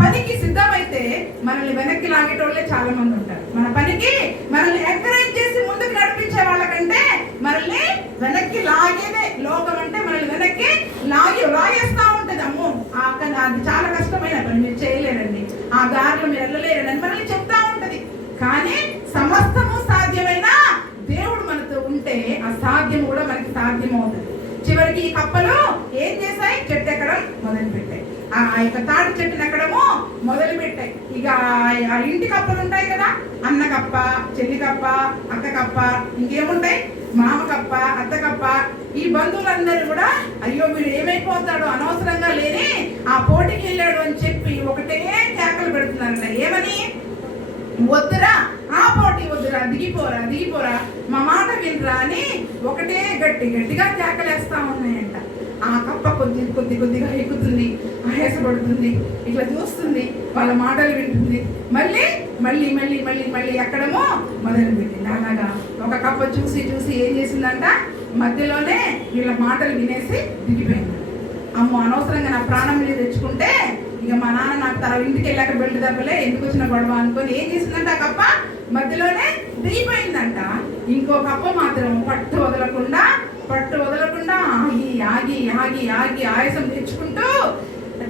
పనికి సిద్ధమైతే మనల్ని వెనక్కి లాగేటోళ్ళే చాలా మంది ఉంటారు. మన పనికి మనల్ని ఎంకరేజ్ చేసి ముందుకు నడిపించే వాళ్ళకంటే మనల్ని వెనక్కి లాగేదే లోకం. అంటే మనల్ని వెనక్కి లాగేస్తూ ఉంటుంది. అమ్మో అది చాలా కష్టమైన పని, మీరు చేయలేరండి, ఆ దారిలో మీరు వెళ్ళలేరండి అని మనల్ని చెప్తా ఉంటది. కానీ సమస్తము సాధ్యమైన దేవుడు మనతో ఉంటే అసాధ్యము కూడా మనకి సాధ్యం అవుతుంది. చివరికి ఈ కప్పలు ఏం చేశాయి, చెట్టు ఎక్కడం మొదలు పెట్టాయి. ఆ యొక్క తాటి చెట్టుని ఎక్కడము మొదలు పెట్టాయి. ఇక ఆ ఇంటి కప్పలు ఉంటాయి కదా, అన్న కప్ప, చెల్లి కప్ప, అక్క కప్ప, ఇంకేముంటాయి, మామ కప్ప, అత్త కప్ప, ఈ బంధువులందరూ కూడా అయ్యో వీడు ఏమైపోతాడు, అనవసరంగా లేని ఆ పోటీకి వెళ్ళాడు అని చెప్పి ఒకటే కేకలు పెడుతున్నారంట. ఏమని, వద్దురా, ఆ పోటీ వద్దురా, దిగిపోరా, మా మాట వినరా అని ఒకటే గట్టిగా కేకలేస్తా ఉన్నాయంట. ఆ కప్ప కొద్దిగా ఎక్కుతుంది, ఆయాసపడుతుంది, ఇట్లా చూస్తుంది, వాళ్ళ మాటలు వింటుంది, మళ్ళీ ఎక్కడమో మొదలు పెట్టింది. అలాగా ఒక కప్ప చూసి ఏం చేసిందంట, మధ్యలోనే వీళ్ళ మాటలు వినేసి దిగిపోయింది. అమ్మో అనవసరంగా నా ప్రాణం మీద తెచ్చుకుంటే ఇక మా నాన్న నాకు ఇంటికి వెళ్ళాక బెల్ట్ దెబ్బలే, ఎందుకు వచ్చిన గొడవ అనుకొని ఏం చేసిందంట, ఆ కప్ప మధ్యలోనే దిగిపోయిందంట. ఇంకో కప్ప మాత్రం పట్టు వదలకుండా ఆగి ఆయాసం తెచ్చుకుంటూ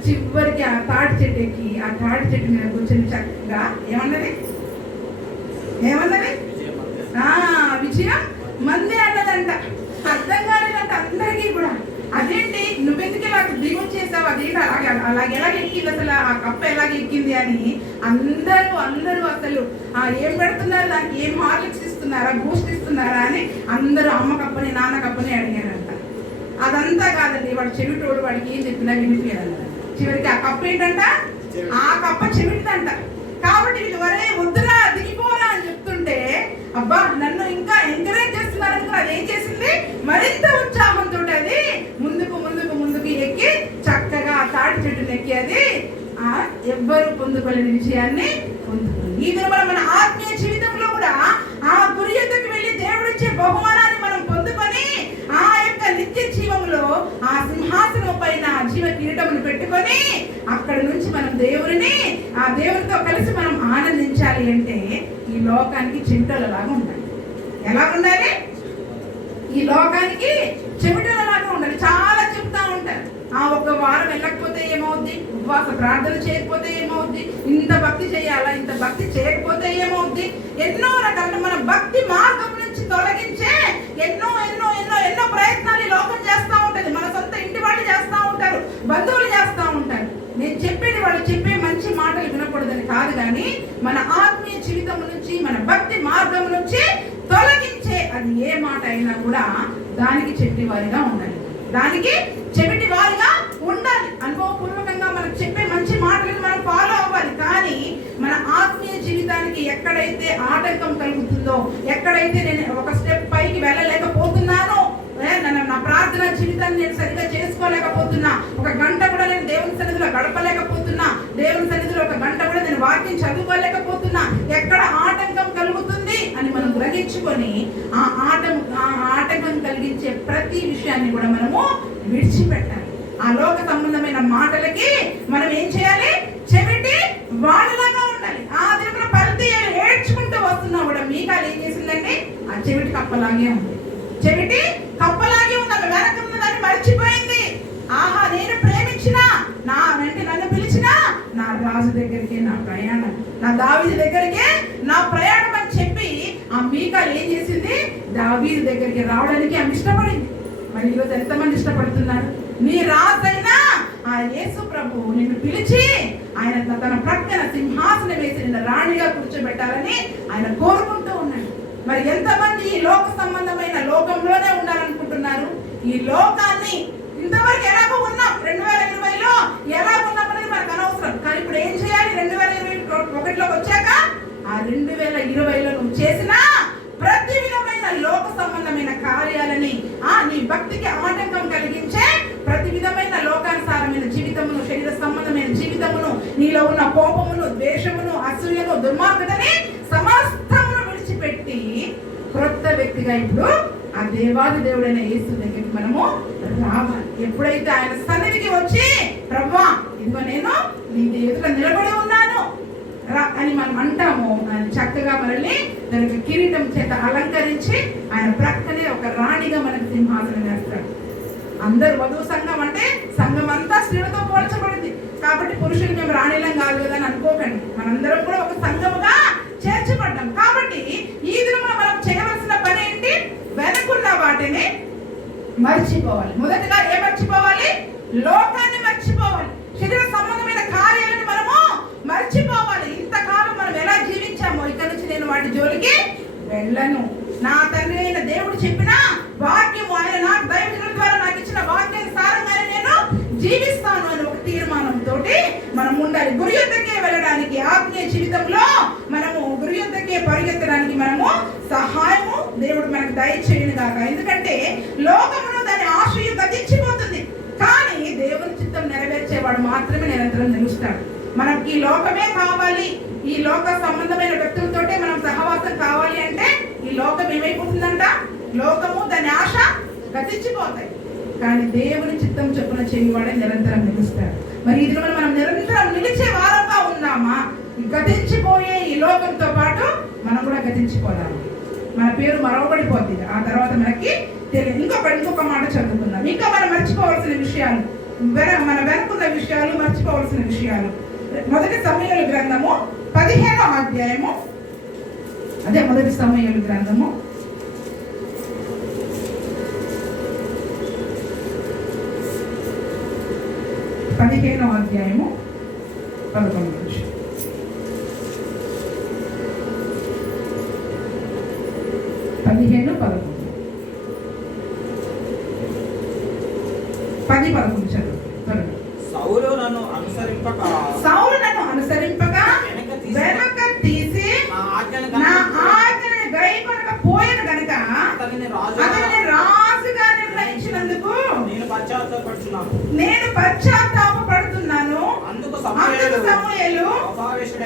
చివరికి ఆ తాటి చెట్టు ఎక్కి ఆ తాటి చెట్టు మీద కూర్చొని చక్కగా ఏమన్నది విజయం మందే అన్నదంట. అర్థం కాలేదంట అందరికీ కూడా. అదేంటి నువ్వెందుకు ఇలా దిగులు చేసావు, అదేంటి అలాగే ఎలాగ ఎక్కింది, అసలు ఆ కప్ప ఎలాగ ఎక్కింది అని అందరూ అసలు ఏం పెడుతున్నారు, దానికి ఏం హార్లిక్స్ ఇస్తున్నారా, బూస్ట్ ఇస్తున్నారా అని అందరూ అమ్మ కప్పని నాన్న కప్పని అడిగారంట. అదంతా కాదండి, వాడు చెవిటోడు, వాడికి ఏం చెప్పినా వినిపించదంట. చివరికి ఆ కప్ప ఏంటంట, ఆ కప్ప చెవిటిదంట. కాబట్టి వీళ్ళు వద్దురా దిగిపోరా అని చెప్తుంటే అబ్బా నన్ను ఇంకా ఎంకరేజ్ చేస్తున్నారనుకో అది ఏం చేసింది, మరింత ఉత్సాహంతో అది ముందుకు ఎక్కి చక్కగా ఆ తాటి చెట్టును ఎక్కి అది ఎవ్వరు పొందుకోలేని విజయాన్ని పొందుకుంది. ఈ దిన మన ఆత్మీయ జీవితంలో కూడా ఆ గురి యొద్దకు వెళ్ళి దేవుడిచ్చే బహుమానాన్ని మనం పొందుకొని ఆ యొక్క నిత్య జీవంలో ఆ సింహాసనం పైన జీవ కిరీటమును పెట్టుకొని అక్కడ నుంచి మనం దేవునితో కలిసి మనం ఆనందించాలి అంటే ఈ లోకానికి చెవిటలలాగా ఉండాలి. ఎలా ఉండాలి, ఈ లోకానికి చెవిటలలాగా ఉండాలి. చాలా చెప్తా ఉంటారు, ఒక వారం వెళ్ళకపోతే ఏమవుద్ది, ఉపవాస ప్రార్థన చేయకపోతే ఏమవుద్ది, ఇంత భక్తి చేయాలా, ఇంత భక్తి చేయకపోతే ఏమవుద్ది, ఎన్నో రకాల మన భక్తి మార్గం నుంచి తొలగించే ఎన్నో ప్రయత్నాలు ఈ లోకం చేస్తూ ఉంటుంది. మన సొంత ఇంటి వాళ్ళు చేస్తూ ఉంటారు, బంధువులు చేస్తూ ఉంటారు. నేను చెప్పేది వాళ్ళు చెప్పే మంచి మాటలు వినకూడదని కాదు, కానీ మన ఆత్మీయ జీవితం నుంచి మన భక్తి మార్గం నుంచి తొలగించే అది ఏ మాట అయినా కూడా దానికి చెవిటివారిగా ఉండాలి, అనుభవపూర్వకంగా మనకు చెప్పే మంచి మాటలను మనం ఫాలో అవ్వాలి. కానీ మన ఆత్మీయ జీవితానికి ఎక్కడైతే ఆటంకం కలుగుతుందో, ఎక్కడైతే నేను ఒక స్టెప్ పైకి వెళ్ళలేకపోతున్నానో, నా ప్రార్థన జీవితాన్ని నేను సరిగా చేసుకోలేకపోతున్నా, ఒక గంట కూడా నేను దేవుని సన్నిధిలో గడపలేకపోతున్నా, దేవుని సన్నిధిలో ఒక గంట కూడా నేను వాక్యం చదువుకోలేకపోతున్నా, ఎక్కడ ఆటంకం కలుగుతుంది అని మనం గ్రహించుకొని ఆ ఆటంకం కలిగించే ప్రతి విషయాన్ని కూడా మనము విడిచిపెట్టాలి. ఆ లోక సంబంధమైన మాటలకి మనం ఏం చేయాలి, చెవిటి వాళ్ళలాగా ఉండాలి. ఆ దిన పలితి ఏడ్చుకుంటూ వస్తున్నా కూడా మీకాలు ఏం చేసిందండి, ఆ చెవిటి కప్పలాగే ఉంది. చెవిటి కప్పలాగే ఉంది, ఆమె వెనకున్న దాన్ని మర్చిపోయింది. ఆహా నేను ప్రేమించిన నా వెంట నన్ను పిలిచిన నా రాజు దగ్గరికి నా ప్రయాణం, నా దావీదు దగ్గరికి నా ప్రయాణం అని చెప్పి ఆ మీకాలు ఏం చేసింది, దావీదు దగ్గరికి రావడానికి ఆమె ఇష్టపడింది. మరి ఈరోజు ఎంతమంది ఇష్టపడుతున్నారు? నీ రాజైన ఆ యేసు ప్రభు నిన్ను పిలిచి ఆయన తన ప్రక్కన సింహాసనం వేసి నిన్ను రాణిగా కూర్చోబెట్టాలని ఆయన కోరుకుంటూ ఉన్నాడు. మరి ఎంతమంది ఈ లోక సంబంధమైన లోకంలోనే ఉండాలనుకుంటున్నారు? ఈ లోకాన్ని ఇంతవరకు ఎలాగో ఉన్నాం, 2020లో ఎలా ఉన్నామనేది మనకు అనవసరం. కానీ ఇప్పుడు ఏం చేయాలి? 2021లోకి వచ్చాక ఆ 2020లో నువ్వు చేసిన ప్రతి విధమైన లోక సంబంధమైన కార్యాలని, నీ భక్తికి ఆటంకం కలిగించే ప్రతి విధమైన లోకానుసారమైన జీవితమును, శరీర సంబంధమైన జీవితమును, నీలో ఉన్న కోపమును, ద్వేషమును, అసూయను, దుర్మార్గతని సమస్తమును విడిచిపెట్టి క్రొత్త వ్యక్తిగా ఇప్పుడు ఆ దేవాది దేవుడైన యేసు దగ్గరికి మనము రావాలి. ఎప్పుడైతే ఆయన సన్నిధికి వచ్చి ప్రభువా ఇదిగో నేను నీ ఎదుట నిలబడి ఉన్నాను అని మనం అంటాము, ఆయన చక్కగా మనల్ని దానికి కిరీటం చేత అలంకరించి ఆయన ప్రక్కనే ఒక రాణిగా మనకు సింహాసనం వేస్తాడు. అందరు వధువు సంఘం అంటే సంఘం అంతా స్త్రీలతో పోల్చబడింది కాబట్టి పురుషులు మేము రాణిలం కాదు కదా అని అనుకోకండి. మనందరం కూడా ఒక సంఘముగా చేర్చబడ్డాం. కాబట్టి ఈ దినమున మనం చేయవలసిన పని ఏంటి? వెనుకున్న వాటిని మర్చిపోవాలి. మొదటిగా ఏం మర్చిపోవాలి? లోకాన్ని మర్చిపోవాలి. శరీర సంబంధమైన కార్యాలను మనము మర్చిపోవాలి. ఇంతకాలం మనం ఎలా జీవించామో ఇక్కడ నుంచి నేను వాటి జోలికి వెళ్ళను. నా తండ్రి అయిన దేవుడు చెప్పిన వాక్యము, ఆయన నాకు దైవజనుల ద్వారా నాకు ఇచ్చిన వాక్యానుసారంగానే నేను జీవిస్తాను అని ఒక తీర్మానంతో మనం ఉండాలి. గురి యొద్దకే వెళ్ళడానికి, ఆత్మీయ జీవితంలో మనము గురి యొద్దకే పరిగెత్తడానికి మనము సహాయము దేవుడు మనకు దయచేయను గాక. ఎందుకంటే లోకమును దాని ఆశయం గతించిపోతుంది, కానీ దేవుని చిత్తం నెరవేర్చేవాడు మాత్రమే నిరంతరం నిలుస్తాడు. మనకి ఈ లోకమే కావాలి, ఈ లోక సంబంధమైన వ్యక్తులతోటే మనం సహవాసం కావాలి అంటే ఈ లోకం ఏమైపోతుందంట? లోకము దాని ఆశ గతించిపోతాయి, కానీ దేవుని చిత్తం చొప్పున చేయవాడే నిరంతరం నిలుస్తాడు. మరి ఇది మనం నిరంతరం నిలిచే వారంగా ఉన్నామా? గతించిపోయే ఈ లోకంతో పాటు మనం కూడా గతించిపోదాము. మన పేరు మరవబడిపోతుంది, ఆ తర్వాత మనకి తెలియదు. ఇంకొక మాట చదువుకుందాం. ఇంకా మనం మర్చిపోవలసిన విషయాలు, మన వెనుకున్న విషయాలు, మర్చిపోవలసిన విషయాలు. మొదటి సమూయేలు గ్రంథము 15వ అధ్యాయము, అదే మొదటి సమూయేలు గ్రంథము 15వ అధ్యాయము 11. 15, 11 చదువు. సౌలు నన్ను అనుసరింపక వెనక తీసి నా ఆజ్ఞను గైకొనకపోయెను గనుక అతనిని రాజుగా నిర్ణయించినందుకు నేను పశ్చాత్తాపపడుతున్నాను. అందుకు సమూయేలు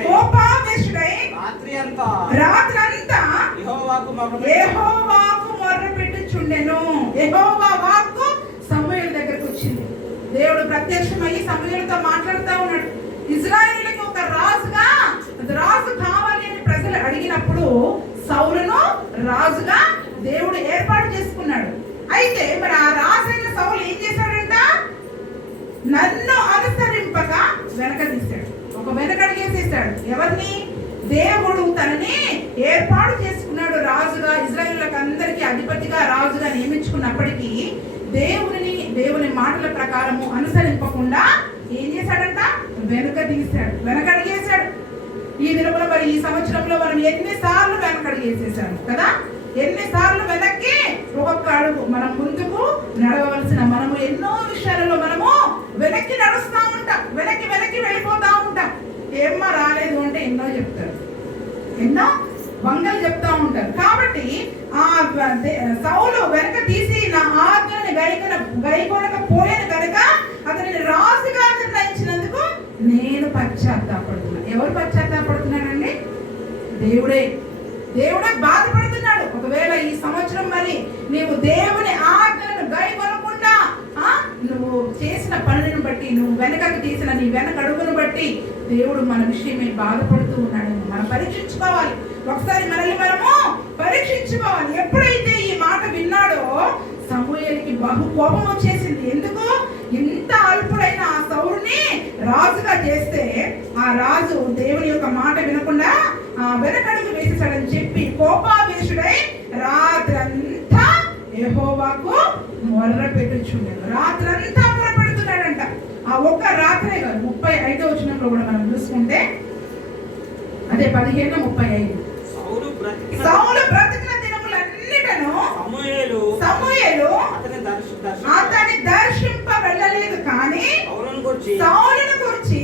కోపావేశుడై రాత్రంతా యెహోవాకు మొర్రపెట్టుచుండెను. యెహోవా వాక్కు సమూయేలు దగ్గరకు వచ్చింది. దేవుడు ప్రత్యక్షమయ్యి సమూయేలుతో మాట్లాడుతూ ఉన్నాడు. ఇశ్రాయేలుకి ఒక రాజు కావాలి అని ప్రజలు అడిగినప్పుడు సౌలును రాజుగా దేవుడు ఏర్పాటు చేసుకున్నాడు. అయితే మరి ఆ రాజైన సౌలు ఏం చేశాడంట? నన్ను అనుసరింపక వెనక తీశాడు, ఒక వెనకడిగేసేసాడు. ఎవరిని? దేవుడు తనని ఏర్పాటు చేసుకున్నాడు రాజుగా, ఇశ్రాయేలులకు అందరికీ అధిపతిగా రాజుగా నియమించుకున్నప్పటికీ దేవుని మాటల ప్రకారము అనుసరింపకుండా ఏం చేశాడంట? వెనుక తీశాడు, వెనకడిగేశాడు. ఈ దినములో మరి ఈ సంవత్సరంలో మనం ఎన్నిసార్లు వెనకడిగేసేసాము కదా? ఎన్నిసార్లు వెనక్కి ఒక్కొక్క అడుగు మనం ముందుకు నడవవలసిన మనము ఎన్నో విషయాలలో మనము వెనక్కి నడుస్తూ ఉంటాం, వెనక్కి వెళ్ళిపోతూ ఉంటాం. ఏమ్మా రాలేదు అంటే ఎన్నో చెప్తారు, ఎన్నో వంగలు చెప్తా ఉంటారు. కాబట్టి ఆ సౌలు వెనక తీసి నా ఆజ్ఞని గైకొనకపోయాను కనుక అతనిని రాజుగా నిర్ణయించినందుకు నేను పశ్చాత్తాపడుతున్నా. ఎవరు పశ్చాత్తాపడుతున్నాడండి? దేవుడే బాధపడుతున్నాడు. ఒకవేళ ఈ సంవత్సరం మరి నీవు దేవుని ఆజ్ఞలను గైకొనకుండా నువ్వు చేసిన పనులను బట్టి, నువ్వు వెనకకు తీసిన నీ వెనక అడుగును బట్టి దేవుడు మన విషయమే బాధపడుతూ ఉన్నాడు. మనం పరీక్షించుకోవాలి, ఒకసారి మనల్ని మనము పరీక్షించుకోవాలి. ఎప్పుడైతే ఈ మాట విన్నాడో సమూయేలుకి బహు కోపం వచ్చేసింది. ఎందుకు? ఇంత అల్పుడైన ఆ సౌలుని రాజుగా చేస్తే ఆ రాజు దేవుని యొక్క మాట వినకుండా వెనకడుగు వేసేసాడని చెప్పి కోపావేశుడై రాత్రంతా యెహోవాకు మొర్ర పెట్టుచుండెను. రాత్రంతా ఆ ఒక్క రాత్రే కాదు 35వ వచనంలో కూడా మనం చూసుకుంటే అదే 15:35 సౌలు బ్రతికిన దినములన్నిటను సమూయేలు అతని దర్శింప వెళ్ళలేదు, కానీ సౌలును గురించి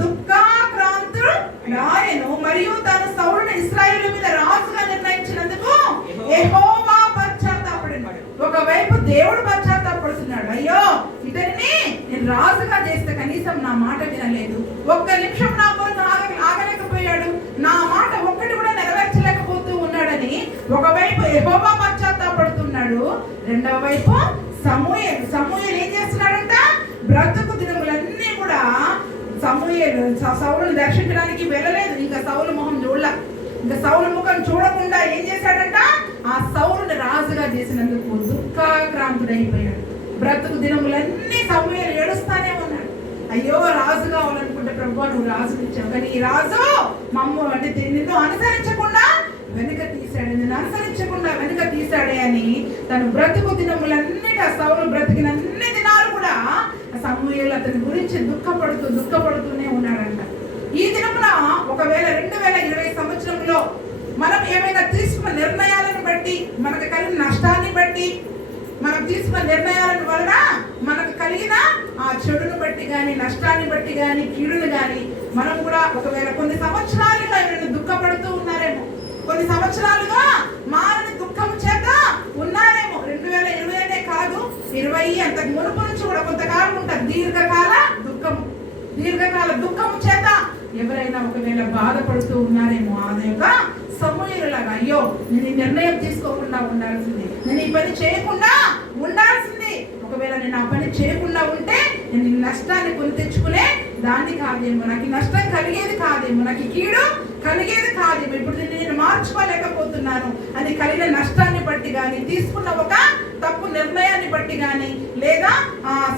దుఃఖాక్రాంతుడు రాయను. మరియు తాను సౌలును ఇశ్రాయేలు మీద రాజుగా నిర్ణయించినందుకు యెహోవా పశ్చాత్తాపడెను. ఒకవైపు దేవుడు పశ్చాత్తాపడుతున్నాడు, అయ్యో ఇతన్ని నేను రాజుగా చేస్తే కనీసం నా మాట వినలేదు, ఒక్క నిమిషం నా కొరకు ఆగలేకపోయాడు, నా మాట ఒక్కటి కూడా నెరవేర్చలేకపోతూ ఉన్నాడని ఒకవైపు యెహోవా పశ్చాత్తాపడుతున్నాడు, రెండవ వైపు సమూయేలు ఏం చేస్తున్నాడంట? బ్రతుకు దినములన్నీ కూడా సమూయేలు సౌలుని దర్శించడానికి వెళ్ళలేదు. ఇంకా సౌలు ముఖం చూడలా. ఇంకా సౌలు ముఖం చూడకుండా ఏం చేశాడంట? ఆ సౌలుని రాజుగా చేసినందుకు దుఃఖాక్రాంతుడైపోయాడు. బ్రతుకు దినములన్నీ సమూయేలు ఏడుస్తానే ఉన్నాడు. అయ్యో రాజు కావాలనుకుంటే ప్రభువా నువ్వు రాజు ఇచ్చావు, కానీ ఈ రాజు మమ్మ అంటే నిన్ను అనుసరించకుండా వెనుక తీశాడు, నిన్ను అనుసరించకుండా వెనుక తీశాడే అని తను బ్రతుకు దినములన్నిటి ఆ సౌలు బ్రతికిన అన్ని దినాలు కూడా సమూయేలు అతని గురించి దుఃఖపడుతూనే ఉన్నాడంట. ఈ దినమున ఒకవేళ 2020 సంవత్సరంలో మనం ఏమైనా తీసుకున్న నిర్ణయాలను బట్టి, మనకు కలిగిన నష్టాన్ని బట్టి, మనం తీసుకున్న నిర్ణయాల వలన మనకు కలిగిన ఆ చెడును బట్టి కానీ, నష్టాన్ని బట్టి కానీ, కీడును కానీ మనం కూడా ఒకవేళ కొన్ని సంవత్సరాలుగా ఎవరైనా దుఃఖపడుతూ ఉన్నారేమో, కొన్ని సంవత్సరాలుగా మారని దుఃఖం చేత ఉన్నారేమో. 2020 కాదు, 20 అంతకు మునుపు నుంచి కూడా కొంతకాలం ఉంటుంది దీర్ఘకాల దుఃఖము చేత ఎవరైనా ఒకవేళ బాధపడుతూ ఉన్నారేమో. అదే యొక్క సమూయేలులాగా అయ్యో నేను ఈ నిర్ణయం తీసుకోకుండా ఉండాల్సింది, నేను ఈ పని చేయకుండా ఉండాల్సింది, ఒకవేళ నేను ఆ పని చేయకుండా ఉంటే నేను ఈ నష్టాన్ని కొని తెచ్చుకునే దాన్ని కాదేమో, నాకు ఈ నష్టం కలిగేది కాదేమో, నాకు ఈ కీడు కలిగేది కాదేమో, ఇప్పుడు నేను మార్చుకోలేకపోతున్నాను అని కలిగిన నష్టాన్ని బట్టి కానీ, తీసుకున్న ఒక తప్పు నిర్ణయాన్ని బట్టి కానీ, లేదా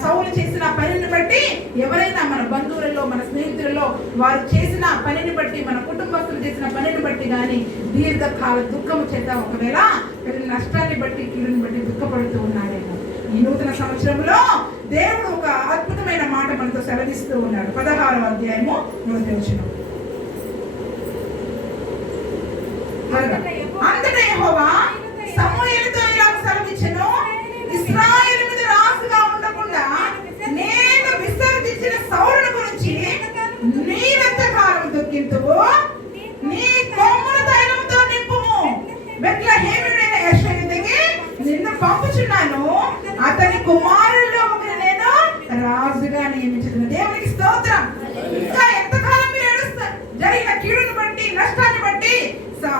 సౌలు చేసిన పనిని బట్టి, ఎవరైనా మన బంధువులలో, మన స్నేహితులలో వారు చేసిన పనిని బట్టి, మన కుటుంబస్తులు చేసిన పనిని బట్టి కానీ దీర్ఘకాల దుఃఖము చేత ఒకవేళ నష్టాన్ని బట్టి, కీడుని బట్టి దుఃఖపడుతూ ఉన్నారేమో. ఈ నూతన సంవత్సరంలో దేవుడు ఒక అద్భుతమైన మాట మనతో సెలవిస్తూ ఉన్నాడు. 16వ అధ్యాయము 1వ వచనం. అంతటా యెహోవా సమూయేలుతో ఇలా సెలవిచ్చెను, ఇశ్రాయేలు మీద రాజుగా ఉండకుండా నేను విసర్జించిన సౌలుని గురించి నీవెంతకాలం దుఃఖింతువు? నీ కొమ్ముల తైలముతో నింపుము. బెత్లెహేమీయుడైన యెషూని దగ్గరికి నిన్ను పంపుచున్నాను, అతని కుమారుల్లో ఒకరు నేను రాజుగా నియమించుతున్నాను. దేవునికి స్తోత్రం. ఇంకా ఎంతకాలం మీరు ఏడుస్తారు? జరిగిన కీడుని బట్టి, నష్టాన్ని బట్టి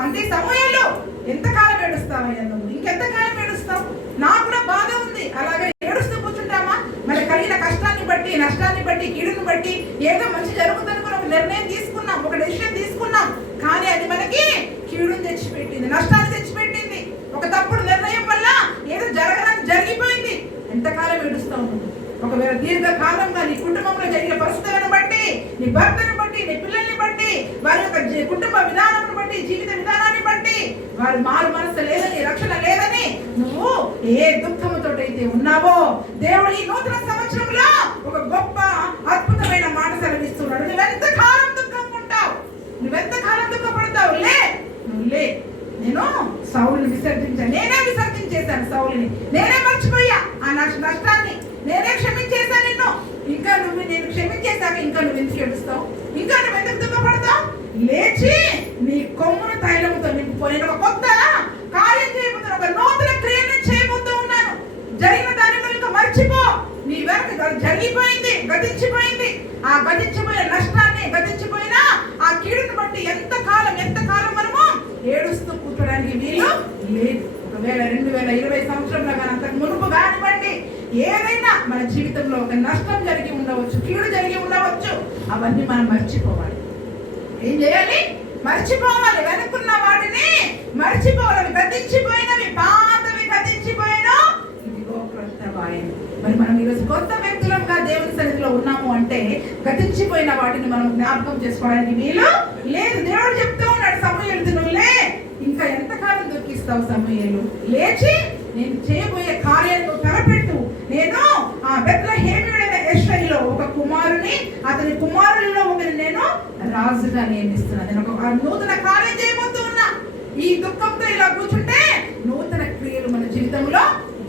అంటే సమూయేలు ఎంతకాలం ఏడుస్తావయ్యా నువ్వు? ఇంకెంతకాలం ఏడుస్తావు? నాకు కూడా బాధ ఉంది. అలాగే ఏడుస్తూ కూర్చుంటామా? మరి కలిగిన కష్టాన్ని బట్టి, నష్టాన్ని బట్టి, కీడుని బట్టి ఏదో మంచి జరుగుతుందనుకుని ఒక నిర్ణయం తీసుకున్నాం, ఒక డెసిషన్ తీసుకున్నాం, కానీ అది మనకి కీడుని తెచ్చిపెట్టింది, నష్టాన్ని తెచ్చిపెట్టింది. ఒక తప్పుడు నిర్ణయం వల్ల ఏదో జరిగిపోయింది. ఎంతకాలం ఏడుస్తావు నువ్వు? ఒకవేళ దీర్ఘకాలంగా నీ కుటుంబంలో జరిగిన పరిస్థితులను బట్టి, నీ భర్తను బట్టి, నీ పిల్లల్ని బట్టి, వారి యొక్క కుటుంబ విధానాన్ని బట్టి, జీవిత విధానాన్ని బట్టి వారి మారు మనసు లేదని, రక్షణ లేదని నువ్వు ఏ దుఃఖముతో అయితే ఉన్నావో, దేవుడు ఈ నూతన సంవత్సరంలో ఒక గొప్ప అద్భుతమైన మాట సెలవిస్తున్నాడు. నువ్వెంతకాలం దుఃఖంగా ఉంటావు? నువ్వెంతకాలం దుఃఖపడతావు? నువ్వు లే. నేను సౌలుని విసర్జించాను, నేనే విసర్జించేశాను సౌలుని, నేనే మర్చిపోయా ఆ నష్టాన్ని, నేనే క్షమించేశాను నిన్ను. ఇంకా నువ్వు నేను క్షమించేశాక ఇంకా నువ్వు ఎందుకు ఏడుస్తావు? ఇంకా నువ్వు ఎందుకు దుఃఖపడతావు? లేచి నీ కొమ్మును తైలముతో నింపుకో. నేను ఒక కొత్త కార్యం చేయబోతున్నాను, ఒక నూతన క్రియను చేయబోతూ ఉన్నాను. జరిగిన దాన్ని నువ్వు ఇంకా మర్చిపో. నీ వెనక జరిగిపోయింది, గతించిపోయింది. ఆ గతించిపోయిన నష్టాన్ని, గతించిపోయిన ఆ కీడును బట్టి ఎంతకాలం మనము ఏడుస్తూ కూర్చోడానికి వీలు లేదు. ఒకవేళ 2020 సంవత్సరంలో కానీ అంతకు మునుపు కానివ్వండి, ఏదైనా మన జీవితంలో ఒక నష్టం జరిగి ఉండవచ్చు, కీడు జరిగి ఉండవచ్చు, అవన్నీ మనం మర్చిపోవాలి. ఏం చేయాలి? మర్చిపోవాలి. వెనుకున్న వాటిని మర్చిపోవాలి. గతించిపోయినవి, పాతవి గతించిపోయిన ఇదిగో క్రొత్తవాయను. మరి మనం ఈరోజు కొత్త వ్యక్తులంగా దేవుని సన్నిధిలో ఉన్నాము అంటే గతించిపోయిన వాటిని మనం జ్ఞాపకం చేసుకోవడానికి వీలు లేదు. దేవుడు చెప్తూ ఉన్నాడు సమూయేలుతో, నువ్వులే, ఇంకా ఎంతకాలం దుఃఖిస్తావు సమూయేలు? లేచి నేను చేయబోయే కార్యాలను తలపెట్టు. నేను ఆ బెత్లెహేమీయుడైన శేషయ్యలో ఒక కుమారుని, అతని కుమారులలో ఒకరిని నేను రాజుగా నియమిస్తున్నాను. నేను ఒక నూతన కార్యం చేయబోతూ ఉన్నా. ఈ దుఃఖంతో ఇలా కూర్చుంటే నూతన క్రియలు మన జీవితంలో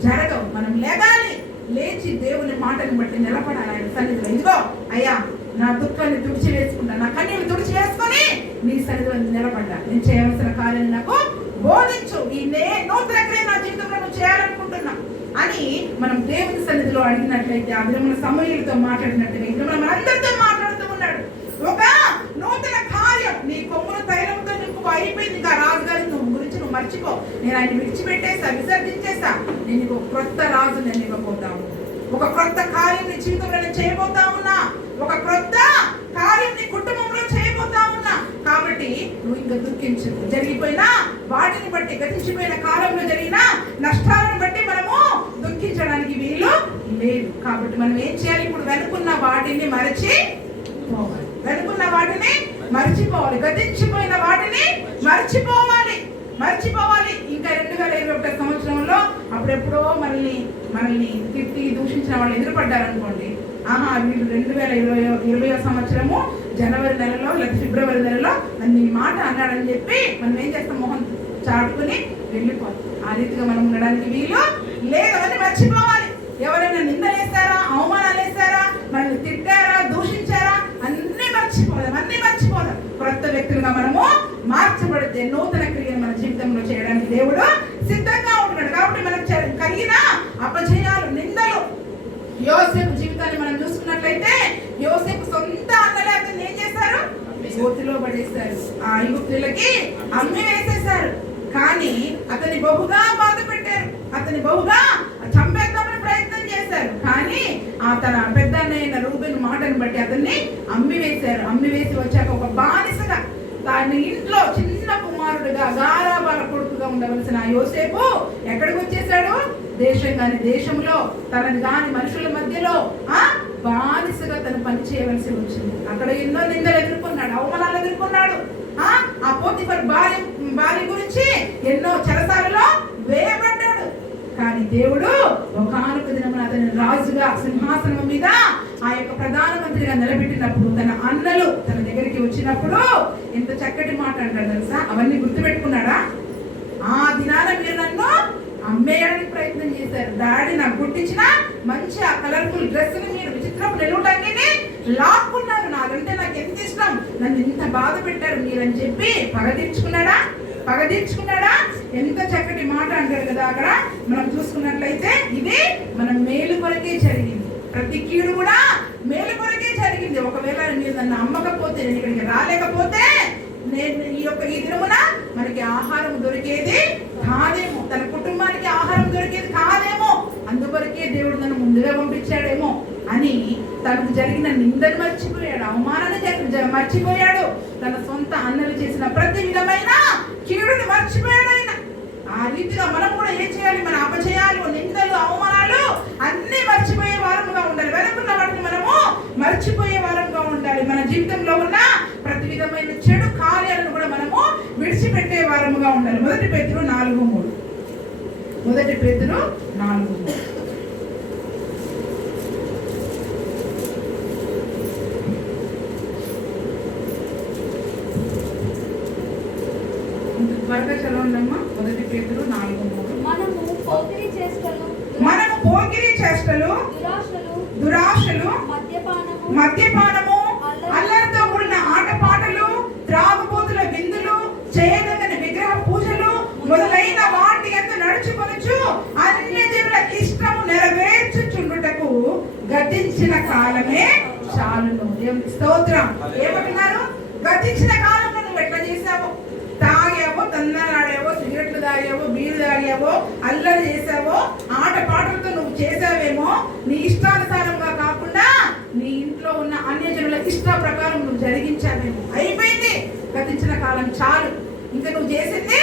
జరగవు. మనం లేగాలి, లేచి దేవుని మాటని బట్టి నిలబడాలి ఆయన సన్నిధిలో. ఇదిగో అయ్యా, నా దుఃఖాన్ని తుడిచి వేసుకుంటా, నా కన్నీళ్ళు తుడిచి వేసుకొని నీ సన్నిధిలో నిలబడ్డా. నేను చేయవలసిన కార్యం నాకు బోధించు. ఈ నూతన క్రియ నా జీవితంలో నువ్వు చేయాలనుకుంటున్నా అని మనం దేవుని సన్నిధిలో అడిగినట్లయితే, అందులో మన సమూహలతో మాట్లాడినట్టుగా ఇందులో మనం అందరితో మాట్లాడుతూ ఉన్నాడు. ఒక నూతన కార్యం నీ కొమ్మును తైలంతో నింపు అయిపోయింది. ఇంకా రాజుగారి గురించి నువ్వు మర్చిపో. నేను ఆయన విడిచిపెట్టేసా, విసర్జించేసా. నేను ఒక క్రొత్త రాజు నేను ఇవ్వబోతాను. ఒక క్రొత్త కార్యం నీ జీవితంలో నేను చేయబోతా ఉన్నా. ఒక క్రొత్త కార్యం నీ కుటుంబంలో చేయబోతా ఉన్నా. కాబట్టి నువ్వు ఇంకా దుఃఖించు. జరిగిపోయినా వాటిని బట్టి, గతించిపోయిన కాలంలో జరిగిన నష్టాలను బట్టి మనము దుఃఖించడానికి వీలు లేదు. కాబట్టి మనం ఏం చేయాలి? ఇప్పుడు వెనుకున్న వాటిని మరచిపోవాలి. వెనుకున్న వాటిని మర్చిపోవాలి. గతించిపోయిన వాటిని మర్చిపోవాలి. ఇంకా 2021 సంవత్సరంలో అప్పుడెప్పుడో మనల్ని తిట్టి దూషించిన వాళ్ళు ఎదురుపడ్డారనుకోండి, వీళ్ళు 2020 సంవత్సరము జనవరి నెలలో లేదా ఫిబ్రవరి నెలలో నన్ను ఈ మాట అన్నాడని చెప్పి మనం ఏం చేస్తాం? మొహం చాటుకుని వెళ్ళిపోతాం. ఆ రీతిగా మనం ఉండడానికి వీలు లేదు. అవన్నీ మర్చిపోవాలి. ఎవరైనా నిందలేస్తారా, అవమానాలు వేస్తారా, మనల్ని తిట్టారా, దూషించారా, అన్నీ మర్చిపోదాం. క్రొత్త వ్యక్తులుగా మనము మార్చబడితే నూతన క్రియను మన జీవితంలో చేయడానికి దేవుడు సిద్ధంగా ఉంటున్నాడు. కాబట్టి మనం కలిగిన అపజయాలు, నిందలు, యోసేపు జీవితాన్ని మనం చూసుకున్నట్లయితే, యోసేపు సొంత అన్నలే అతన్ని ఏం చేశారు? గోతిలో పడేశారు. ఆ ఐగుప్తులకి అమ్మి వేసేశారు. కానీ అతన్ని బహుగా బాధ పెట్టారు. అతన్ని బహుగా చంపేద్దామని ప్రయత్నం చేశారు. కానీ తన పెద్ద అన్నయ్య రూబెన్ మాటను బట్టి అతన్ని అమ్మి వేసి వచ్చాక ఒక బానిసగా, తన ఇంట్లో చిన్న కుమారుడుగా, గారాబాల కొడుకుగా ఉండవలసిన యోసేపు ఎక్కడికి వచ్చేసాడు? దేశం కాని దేశంలో, తనని కాని మనుషుల మధ్యలో బానిసగా తను పని చేయవలసి వచ్చింది. అక్కడ ఎన్నో నిందలు ఎదుర్కొన్నాడు, అవమానాలు ఎదుర్కొన్నాడు. ఆ పోతిఫర్ భార్య గురించి ఎన్నో చెరసాలలో వేయబడ్డాడు. కానీ దేవుడు ఒకానొక దినమున అతని రాజుగా, సింహాసనం మీద ఆ యొక్క ప్రధానమంత్రిగా నిలబెట్టినప్పుడు, తన అన్నలు తన దగ్గరికి వచ్చినప్పుడు ఎంత చక్కటి మాట అంటాడు తెలుసా? అవన్నీ గుర్తుపెట్టుకున్నాడా? ఆ దినాన మీరు నన్ను అమ్మేయడానికి ప్రయత్నం చేశారు. డాడీ నాకు గుట్టించిన మంచి ఆ కలర్ఫుల్ డ్రెస్ ని మీరు విచిత్రపు నిలువటాన్ని లాక్కున్నారు. నాకంటే నాకు ఎంత ఇష్టం, నన్ను ఇంత బాధ పెట్టారు మీరని చెప్పి పగ తీర్చుకున్నాడా? ఎంత చక్కటి మాట అంటారు కదా. అక్కడ మనం చూసుకున్నట్లయితే ఇది మన మేలు కొరకే జరిగింది. ప్రతి కీడు కూడా మేలు కొరకే జరిగింది. ఒకవేళ మీరు నన్ను అమ్మకపోతే, నేను ఇక్కడికి రాలేకపోతే, ఈ దినమున మనకి ఆహారం దొరికేది కాదేమో, తన కుటుంబానికి ఆహారం దొరికేది కాదేమో, అందువరకే దేవుడు నన్ను ముందుగా పంపించాడేమో అని తనకు జరిగిన నిందను మర్చిపోయాడు, అవమానాన్ని మర్చిపోయాడు, తన సొంత అన్నలు చేసిన ప్రతి విధమైన కీడుని మర్చిపోయాడు ఆయన. ఆ రీతిగా మనం కూడా ఏం చేయాలి? మన అపజయాలు, నిందలు, అవమానాలు అన్ని మర్చిపోయే వారముగా ఉండాలి. వెనుకున్న వాటిని మనము మర్చిపోయే వారంగా ఉండాలి. మన జీవితంలో ఉన్న ప్రతి విధమైన చెడు కార్యాలను కూడా మనము విడిచిపెట్టే వారముగా ఉండాలి. 1 పేతురు 4:3. 1 పేతురు 4:3. త్వరగా చదవండమ్మా. 1 పేతురు 4:3. మనము పోకిరీ చేష్టలు, దురాశలు, మద్యపానము, అల్లరితో కూడిన ఆటపాటలు, త్రాగుబోతుల విందులు, చేయదగని విగ్రహ పూజలు మొదలైన వాటి యందు నడుచుకొనుచు అన్యజనుల ఇష్టము నెరవేర్చుచుండుటకు గతించిన కాలమే చాలును. దేవునికి స్తోత్రం. ఏమంటున్నారు? గతించిన కాలంలో నువ్వు ఎట్లా చేశావు? తాగావో, తందనాడావో, సిగరెట్లు తాగావో, బీరు తాగావో, అల్లరి చేసావో, ఆట పాటలతో నువ్వు చేసావేమో. నీ ఇష్టానుసారంగా కాకుండా నీ ఇంట్లో ఉన్న అన్యజనుల ఇష్ట ప్రకారం నువ్వు జరిగించావేమో. అయిపోయింది. గతించిన కాలం చాలు. ఇంకా నువ్వు చేసింది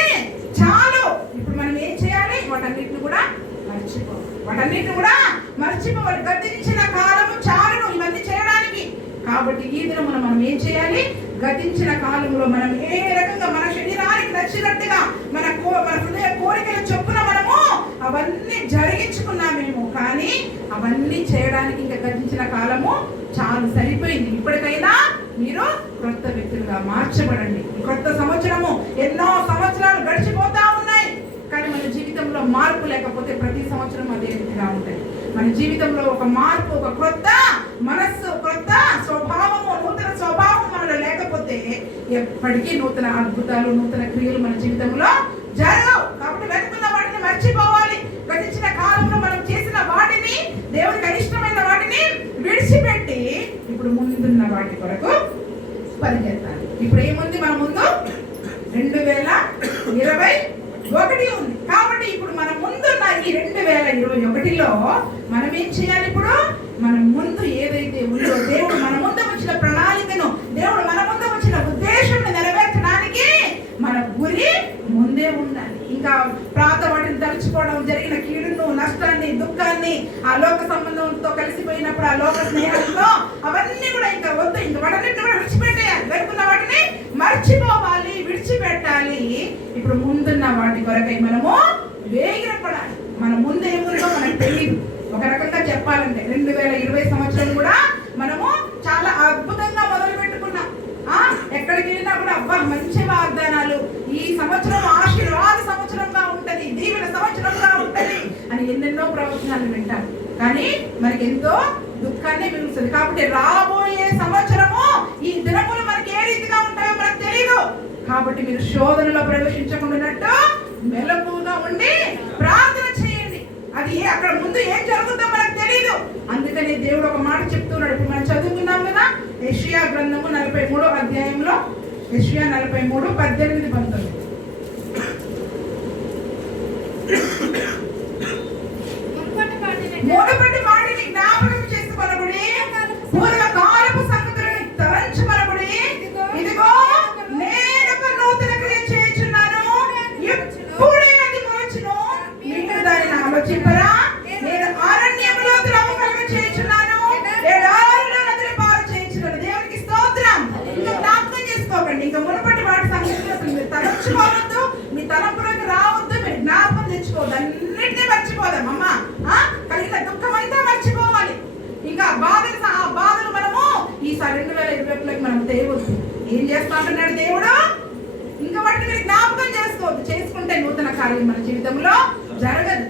చాలు. ఇప్పుడు మనం ఏం చేయాలి? వాటన్నిటిని కూడా మర్చిపోవాలి. గతించిన కాలము చాలు నువ్వు ఇవన్నీ చేయడానికి. కాబట్టి ఈ దినం మనం ఏం చేయాలి? గతించిన కాలంలో మనం ఏ రకంగా మన శరీరానికి నచ్చినట్టుగా, మన హృదయ కోరికల చొప్పున మనము అవన్నీ జరిగించుకున్నామేమో, కానీ అవన్నీ చేయడానికి ఇంకా గతించిన కాలము చాలు, సరిపోయింది. ఇప్పటికైనా మీరు క్రొత్త వ్యక్తులుగా మార్చబడండి. ఈ కొత్త సంవత్సరము ఎన్నో సంవత్సరాలు గడిచిపోతా ఉన్నాయి, కానీ మన జీవితంలో మార్పు లేకపోతే ప్రతి సంవత్సరం అదే రీతిగా ఉంటాయి. మన జీవితంలో ఒక మార్పు, ఒక క్రొత్త మనస్సు, క్రొత్త స్వభావము, నూతన స్వభావం మనలో లేకపోతే ఎప్పటికీ నూతన అద్భుతాలు, నూతన క్రియలు మన జీవితంలో జరగవు. కాబట్టి వెనుకున్న వాటిని మర్చిపోవాలి. గతించిన కాలంలో మనం చేసిన వాటిని, దేవునికి ఇష్టమైన వాటిని విడిచిపెట్టి ఇప్పుడు ముందున్న వాటి కొరకు పరిగెత్తాలి. ఇప్పుడు ఏముంది మన ముందు? 2021 ఉంది. కాబట్టి ఇప్పుడు మన ముందున్న ఈ 2021లో మనం ఏం చేయాలి? ఇప్పుడు మన ముందు ఏదైతే ఉందో, దేవుడు మన ముందు వచ్చిన ప్రణాళికను, దేవుడు మన ముందు వచ్చిన ఉద్దేశం నెరవేర్చడానికి మన గురి ముందే ఉండాలి. ఇంకా ప్రాత వాటిని తలుచుకోవడం, జరిగిన కీడును, నష్టాన్ని, దుఃఖాన్ని, ఆ లోక సంబంధంతో కలిసిపోయినప్పుడు ఆ లోక స్నేహాలతో అవన్నీ కూడా ఇంకా వద్దు. ఇంకా వాటన్నిటిని కూడా విడిచిపెట్టేయాలి. వెనుకున్న వాటిని మర్చిపోవాలి, విడిచిపెట్టాలి. ఇప్పుడు ముందున్న వాటి కొరకై మనము వేగిరపడాలి. మన ముందు ఏముందో మనకు తెలియదు. ఒక రకంగా చెప్పాలంటే 2020 సంవత్సరం కూడా మనము చాలా అద్భుతంగా మొదలు పెట్టుకున్నాం. ఎక్కడికి వెళ్ళినా కూడా అబ్బా మంచి వాగ్దానాలు, ఈ సంవత్సరం ఆశీర్వాద సంవత్సరంగా ఉంటది, దీవెన సంవత్సరంగా ఉంటది అని ఎన్నెన్నో ప్రవచనాలు వింటాం. కానీ మనకి ఎంతో దుఃఖాన్ని మిగులుతుంది. కాబట్టి రాబోయే సంవత్సరము, ఈ దినములు మనకి ఏ రీతిగా ఉంటాయో మనకు తెలియదు. కాబట్టి మీరు శోధనలో ప్రవేశించకుండా మెలకుగా ఉండి ప్రార్థన చేయండి. అది అక్కడ ముందు ఏం జరుగుతుందో మనకు తెలియదు. అందుకని దేవుడు ఒక మాట చెప్తున్నాడు. ఇప్పుడు మనం చదువుకున్నాం కదా, యెషయా గ్రంథము 43వ అధ్యాయంలో, యెషయా 43, 18, 19. మునుపటి వాటిని జ్ఞాపకం చేసుకొనకుడి, పూర్వకాలపు సంగతులను తలంచుకొనకుడి. ఇదిగో నేను ఒక నూతన క్రియ చేయుచున్నాను, ఇప్పుడే అది మొలచును, మీరు దానిని ఆలోచింపరా? నేను అరణ్యములో త్రోవ కలుగ చేయుచున్నాను, ఎడారిలో నదుల పాలు చేయుచున్నాను. దేవునికి స్తోత్రం. ఇంకా జ్ఞాపకం చేసుకోకండి. ఇంకా మునుపటి వాటి సంగతులు అసలు మీరు తలంచుకోవద్దు, మీ తలంపులకు రావద్దు, మీరు జ్ఞాపకం తెచ్చుకోవద్దు. అన్నిటినీ మర్చిపోదాం. అమ్మా కలిగిన దుఃఖం అంతా మర్చిపోవాలి. ఇంకా ఆ బాధలు మనము ఈసారి 2021లోకి మనం తేవద్దు. ఏం చేస్తా అంటున్నాడు దేవుడు? ఇంకా వాటిని మీరు జ్ఞాపకం చేసుకోవద్దు. చేసుకుంటే నూతన కార్యం మన జీవితంలో జరగదు.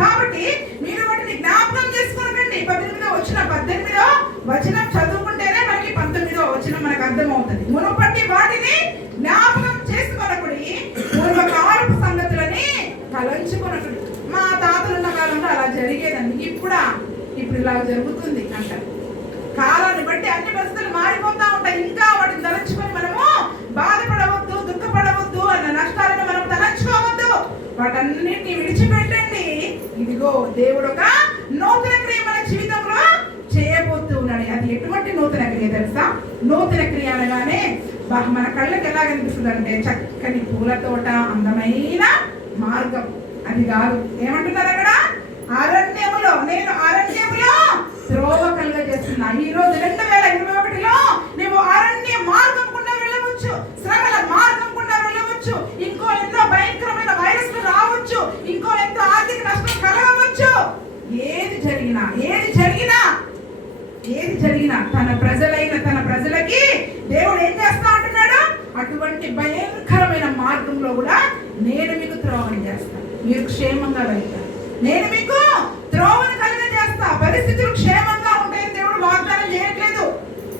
కాబట్టి మీరు వాటిని జ్ఞాపకం చేసుకోకండి. 18వ వచనం చదువుకుంటేనే మనకి 19వ వచనం మనకు అర్థమవుతుంది. మునుపటి వాటిని జ్ఞాపకం చేసుకొనకుడి, పూర్వకాలపు సంగతులని తలంచుకొనకుడి. మా తాతలున్న కాలంలో అలా జరిగేదండి, ఇప్పుడు ఇలా జరుగుతుంది అంటారు. కాలాన్ని బట్టి అన్ని పరిస్థితులు మారిపోతా ఉంటాయి. ఇంకా వాటిని తలంచుకొని మనము బాధపడవద్దు, దుఃఖపడవద్దు, అన్న నష్టాలను మనం తలంచుకోవద్దు. వాటన్నిటిని విడిచిపెట్టండి. ఇదిగో దేవుడు ఒక నూతన క్రియ మన జీవితంలో చేయబోతూ ఉన్నాడు. అది ఎటువంటి నూతన క్రియ తెలుసా? నూతన క్రియ అనగానే మన కళ్ళకి ఎలా కనిపిస్తుంది అంటే చక్కని పూల తోట, అందమైన మార్గం. అది కాదు. ఏమంటున్నారు అక్కడ? అరణ్యములో, నేను అరణ్యములో త్రోవ కలుగ చేస్తున్నా. ఈ రోజు 2021లో నువ్వు అరణ్య మార్గం గుండా వెళ్ళవచ్చు, శ్రమల మార్గం గుండా వెళ్ళవచ్చు, ఇంకో ఎన్నో భయంకరమైన వైరస్లు రావచ్చు, ఇంకో ఎంతో ఆర్థిక నష్టం కలగవచ్చు. ఏది జరిగినా తన ప్రజలకి దేవుడు ఏం చేస్తా అంటున్నాడు? అటువంటి భయంకరమైన మార్గంలో కూడా నేను మీకు త్రోవని చేస్తాను, మీరు క్షేమంగా వెళ్తారు, నేను మీకు త్రోవను కలుగజేస్తా. పరిస్థితులు క్షేమంగా ఉంటాయని దేవుడు వాగ్దానం చేయట్లేదు.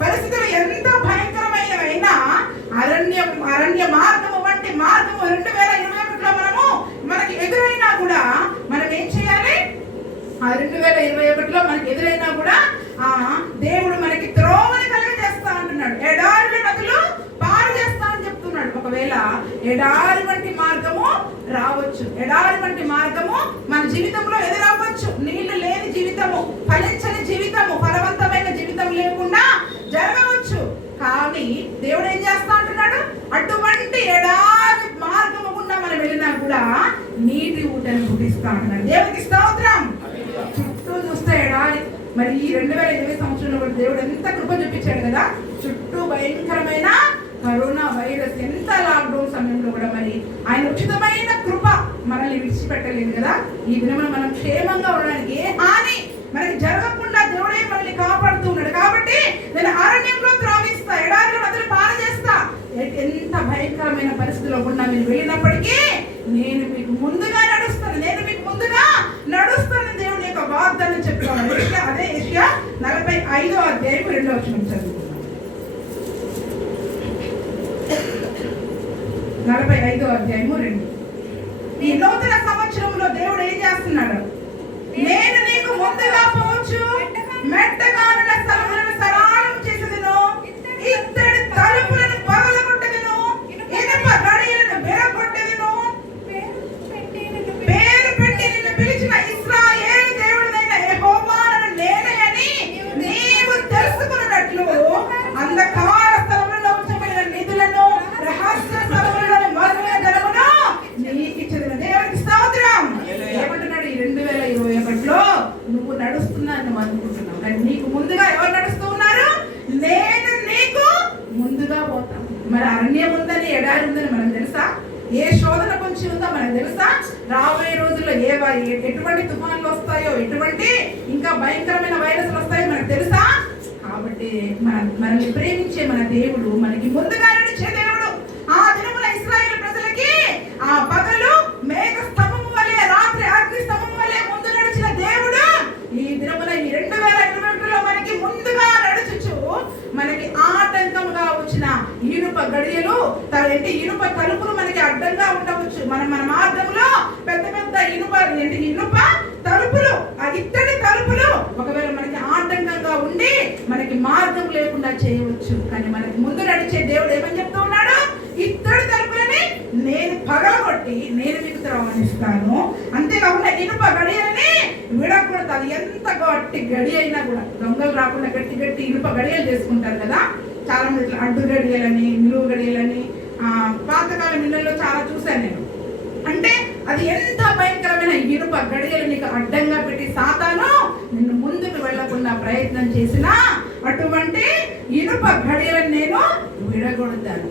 పరిస్థితులు ఎంతో భయంకరమైనవైనా అరణ్య మార్గము వంటి మార్గము 2021లో మనకి ఎదురైనా కూడా మనం ఏం చేయాలి? 2021లో మనకి ఎదురైనా కూడా దేవుడు మనకి త్రోవని కలుగజేస్తా అంటున్నాడు. ఎడారిలో నదులు పాలు చేస్తా అని చెప్తున్నాడు. ఒకవేళ ఎడారి వంటి మార్గము రావచ్చు, ఎడారి వంటి మార్గము మన జీవితంలో ఎదురవ్వచ్చు. నీళ్లు లేని జీవితము, ఫలించని జీవితము, ఫలవంతమైన జీవితం లేకుండా జరగవచ్చు. కానీ దేవుడు ఏం చేస్తా అంటున్నాడు? అటువంటి ఎడారి మార్గము గుండా మనం వెళ్ళినా కూడా నీటి ఊటను పుట్టిస్తా అంటున్నాడు. దేవునికి స్తోత్రం. చుట్టూ చూస్తే ఎడారి. మరి ఈ 2020 సంవత్సరంలో కూడా దేవుడు ఎంత కృప చూపించాడు కదా. చుట్టూ భయంకరమైన కరోనా వైరస్, ఎంత లాక్డౌన్ సమయంలో కూడా మరి ఆయన ఉచితమైన కృప మనల్ని విడిచిపెట్టలేదు కదా. ఈ దినమున మనం క్షేమంగా ఉండడానికి ఏ హాని మనకి జరగకుండా దేవుడే మనల్ని కాపాడుతూ ఉన్నాడు. కాబట్టి నేను అరణ్యంలో త్రావిస్తా, ఎడారిలో నదులు పారజేస్తా. ఎంత భయంకరమైన పరిస్థితిలో గుండా మీరు వెళ్ళినప్పటికీ నేను మీకు ముందుగా నడుస్తాను, నేను మీకు ముందుగా నడుస్తాను. దేవుని యొక్క వాగ్దానం చెప్పుకోవాలి. అదే యెషయా 45వ అధ్యాయం 2వ వచనం చదువుకున్నాం. 45వ అధ్యాయము 2. ఈ నూతన సంవత్సరంలో దేవుడు ఏం చేస్తున్నాడు? నేను నీకు ముందుగా పోవచ్చు, మెట్టగానున్న స్థలములను సరళం చేసేదను, ఇత్తడి తలుపులను పగలగొట్టెదను, ఇనుప గడియలను విరగొట్టెదను. పేరు పెట్టి నిన్ను పిలిచిన ఇశ్రాయేలు దేవుడైన యెహోవాను నేనే అని నీవు తెలుసుకున్నట్లు అంధకార స్థలములలో ఉంచబడిన నిధులను, రహస్య స్థలములలో మరుగైన ధనమును నీకు ఇచ్చెదను. దేవునికి స్తోత్రం. ఏమంటున్నాడు? ఈ 2021లో నువ్వు నడుస్తున్నాను నువ్వు అనుకుంటున్నావు, కానీ నీకు ముందుగా ఎవరు నడుస్తూ ఉన్నారు? నేను నీకు ముందుగా పోతాను. మరి అరణ్యం ఉందని, ఎడారి ఉందని మనకు తెలుసా? ఏ శోధన కొంచెం ఉందో మనకు తెలుసా? రాబోయే రోజుల్లో ఎటువంటి తుఫాన్లు వస్తాయో, ఎటువంటి ఇంకా భయంకరమైన వైరస్లు వస్తాయో మనకు తెలుసా? కాబట్టి మనల్ని ప్రేమించే మన దేవుడు మనకి ముందుగా నడిచే దేవుడు. ఆ దినమున ఇశ్రాయేలు ప్రజలకి ఆ పగలు మేఘ స్తంభము వలె, రాత్రి అగ్ని స్తంభము వలె ముందు నడిచిన దేవుడు ఈ దినమున ఈ 2021లో మనకి ముందుగా నడుచుచు మనకి ఆటంకముగా వచ్చిన ఇనుప గడియలు, ఇనుప తలుపులు మనకి అడ్డంగా ఉండవచ్చు. మన మార్గంలో పెద్ద పెద్ద ఇనుప తలుపులు, ఇత్తడి తలుపులు ఒకవేళ మనకి ఆటంకంగా ఉండి మనకి మార్గం లేకుండా చేయవచ్చు. కానీ మనకి ముందు నడిచే దేవుడు ఏమని చెప్తూ ఉన్నాడు? ఇత్తడి తలుపులని నేను పగలగొట్టి నేను మీకు త్రావనిస్తాను. అంతేకాకుండా ఇనుప గడియలని విడకూడదు. అది ఎంత గట్టి గడి అయినా కూడా దొంగలు రాకుండా గట్టి గట్టి ఇనుప గడియలు చేసుకుంటారు కదా. చాలా మంది ఇట్లా అడ్డు గడియలని, నిలువు గడియలని పాతకాలం ఇళ్ళల్లో చాలా చూశాను నేను. అంటే అది ఎంత భయంకరమైన ఇనుప గడియలు నీకు అడ్డంగా పెట్టి సాతాను నిన్ను ముందుకు వెళ్లకుండా ప్రయత్నం చేసినా అటువంటి ఇనుప గడియలను నేను విడగొడతాను.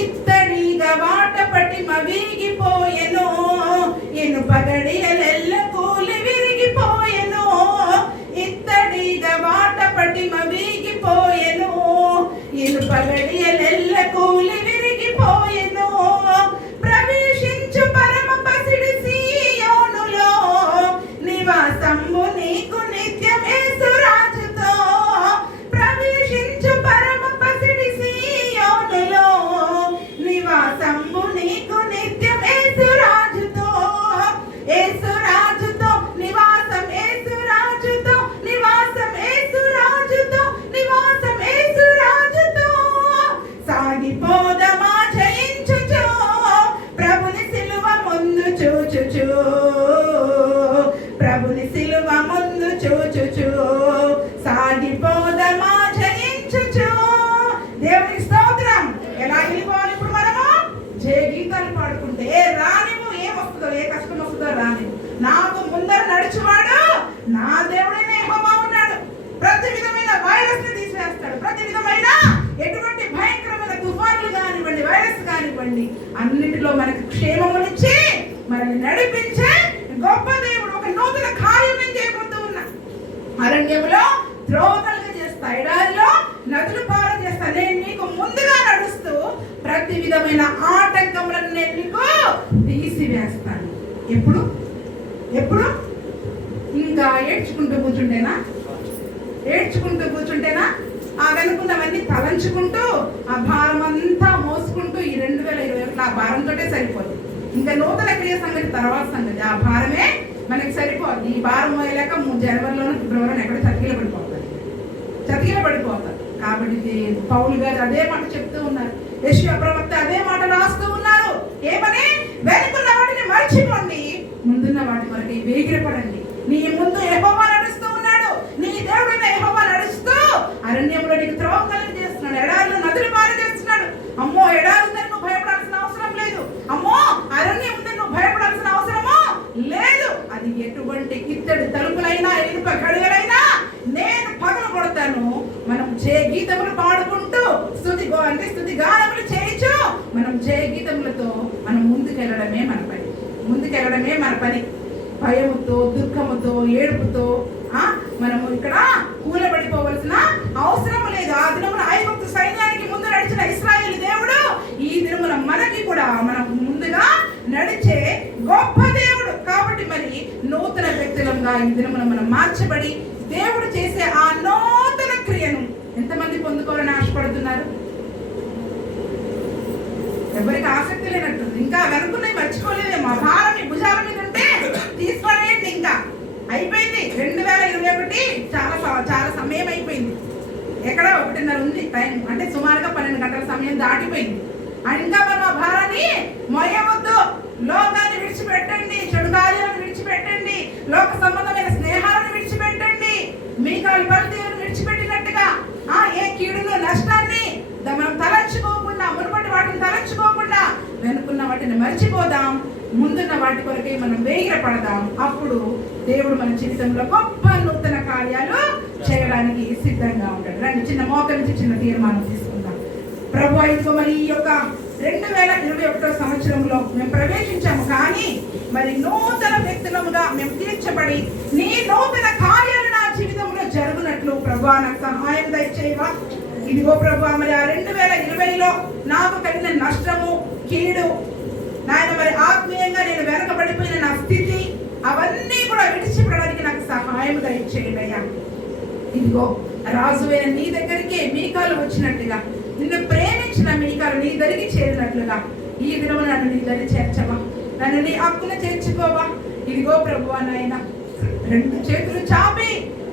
ఇత్తడిగా వాట పట్టి మవిగిపోయెను, ఇనుప గడియలెల్ల కూలి విరిగిపోయెను. ఇత్తడిగా వాట పట్టి మవిగిపోయెను, ఇనుప గడియలెల్ల కూలి విరిగిపోయెను. ప్రవేశించు పరమ పసిడి సీయోనులో, నివాసము నీకు నిత్యం యేసు రాజుతో. ప్రవేశించు పరమ పసిడి సీయోనులో, నివాసము నీకు నిత్యం యేసు రాజుతో. యేసు రాజుతో నివాసం, యేసు రాజుతో నివాసం, యేసు రాజుతో నివాసం, యేసు రాజుతో. సాగిపోదమా జయించుచు, ప్రభుని సిలువ ముందు చూచుచు, ప్రభుని సిలువ ముందు చూచుచు. సాగిపోదమా జయించుచు. దేవునికి స్తోత్రం. ఎలా వెళ్ళిపోవాలి ఇప్పుడు మనము? జయ గీతాలు పాడుకుంటే ఏ రానివు, ఏమొస్తుందో, ఏ కష్టం వస్తుందో రానివు. నాకు ముందర నడుచువాడు నా దేవుడైన యెహోవా ఉన్నాడు. ప్రతి విధమైన వైరస్ ని తీసివేస్తాడు. ప్రతి విధమైన ఎటువంటి భయంకరమైన తుఫానులు కానివ్వండి, వైరస్ కానివ్వండి, అన్నిటిలో మనకు క్షేమమునిచ్చి మనల్ని నడిపించే గొప్ప దేవుడు. ఒక నూతన కార్యం నేను చేయబోతూ ఉన్నా. అరణ్యంలో త్రోవలుగా చేస్తా, ఎడారిలో నదులు పార చేస్తా. నేను నీకు ముందుగా నడుస్తూ ప్రతి విధమైన ఆటంకములను నేను నీకు తీసివేస్తాను. ఎప్పుడు ఎప్పుడు ఇంకా ఏడ్చుకుంటూ కూర్చుంటేనా? ఆ వెనుకున్నవన్నీ తలంచుకుంటూ ఆ భారం అంతా మోసుకుంటూ ఈ 2021 ఆ భారంతోటే సరిపోదు. ఇంకా నూతన క్రియ సంగతి తర్వాత సంగతి. ఆ భారమే మనకి సరిపోదు. ఈ భారం మోయలేక జనవరిలోనూ ఫిబ్రవరిలోనూ ఎక్కడ చతికిల పడిపోతారు. కాబట్టి పౌలు గారు అదే మాట చెప్తూ ఉన్నారు. యెషయా ప్రవక్త అదే మాట రాస్తూ ఉన్నారు. ఏమని? వెనుకున్న వాటిని మర్చిపోండి, ముందున్న వాటి కొరకు వేగిరపడండి. నీ ముందు యెహోవా నడుస్తూ ఉన్నాడు. నీ దేవుడైన యెహోవా నడుస్తూ అరణ్యంలో నీకు త్రోవ కలుగ చేస్తున్నాడు, ఎడారిలో నదులు పార చేస్తున్నాడు. అమ్మో, ఎడారి ఉందని నువ్వు భయపడాల్సిన అవసరం లేదు. అమ్మో, అరణ్యం ఉందని నువ్వు భయపడాల్సిన అవసరము లేదు. అది ఎటువంటి ఇత్తడి తలుపులైనా, ఇనుప గడియలైనా నేను పగలు కొడతాను. మనం జయ గీతములు పాడుకుంటూ స్తుతి గానములు చేయొచ్చు. మనం జయ గీతములతో మనం ముందుకెళ్ళడమే మన పని. ముందుకెళ్ళడమే మన పని. భయముతో, దుఃఖముతో, ఏడుపుతో మనము ఇక్కడ కూలబడిపోవలసిన అవసరం లేదు. ఆ దినమున ఐగుప్తు సైన్యానికి ముందు నడిచిన ఇశ్రాయేలు దేవుడు ఈ దినమున మనకి కూడా మనకు ముందుగా నడిచే గొప్ప దేవుడు. కాబట్టి మరి నూతన వ్యక్తులంగా ఈ దినమున మనం మార్చబడి దేవుడు చేసే ఆ నూతన క్రియను ఎంతమంది పొందుకోవాలని ఆశపడుతున్నారు? ఎవరికి ఆసక్తి లేనట్టుంది. ఇంకా వెనుకున్నవి మర్చిపోలేదేమో. భారం మీ భుజాల మీద ఉంటే తీసుకోలేండి. ఇంకా అయిపోయింది 2021. చాలా సమయం అయిపోయింది. ఎక్కడ 1:30 ఉంది టైం. అంటే సుమారుగా 12 గంటల సమయం దాటిపోయింది. ఇంకా మనం ఆ భారాన్ని మోయవద్దు. లోకాన్ని విడిచిపెట్టండి, చెడు కార్యాలను విడిచిపెట్టండి, లోక సంబంధమైన స్నేహాలను విడిచిపెట్టండి. మీకాలు పరిస్థితులను విడిచిపెట్టినట్టుగా ఏ కీడును నష్టాన్ని మనం తలంచుకోకుండా, మునుపటి వాటిని తలంచుకోకుండా వెనుకున్న వాటిని మర్చిపోదాం. ముందున్న వాటి కొరకే మనం వేగిరపడదాం. అప్పుడు దేవుడు మన జీవితంలో గొప్ప నూతన కార్యాలు చేయడానికి సిద్ధంగా ఉంటాడు. రండి, చిన్న మోక నుంచి చిన్న తీర్మానం తీసుకుందాం. ప్రభు ఇదిగో మరి ఈ యొక్క 2021 సంవత్సరంలో మేము ప్రవేశించాము. కానీ మరి నూతన వ్యక్తులముగా మేము తీర్చబడి నీ నూతన కార్యాలు నా జీవితంలో జరుగునట్లు ప్రభు నాకు సహాయం దయచేయవా. ఇదిగో ప్రభు మరి ఆ 2020లో నాకు కలిగిన నష్టము, కీడు, నాయన మరి ఆత్మీయంగా నేను వెనకబడిపోయిన నా స్థితి, అవన్నీ కూడా విడిచిపెట్టడానికి నాకు సహాయం దయచేయండి అయ్యా. ఇదిగో రాజువైన నీ దగ్గరికి మీకాలు వచ్చినట్టుగా, నిన్ను ప్రేమించిన మీకాలు నీ దగ్గరికి చేరినట్లుగా ఈ దినము నన్ను నీ దగ్గర చేర్చవా, నన్ను నీ హక్కున చేర్చుకోవా. ఇదిగో ప్రభువా నాయన, 2 చేతులు చాపి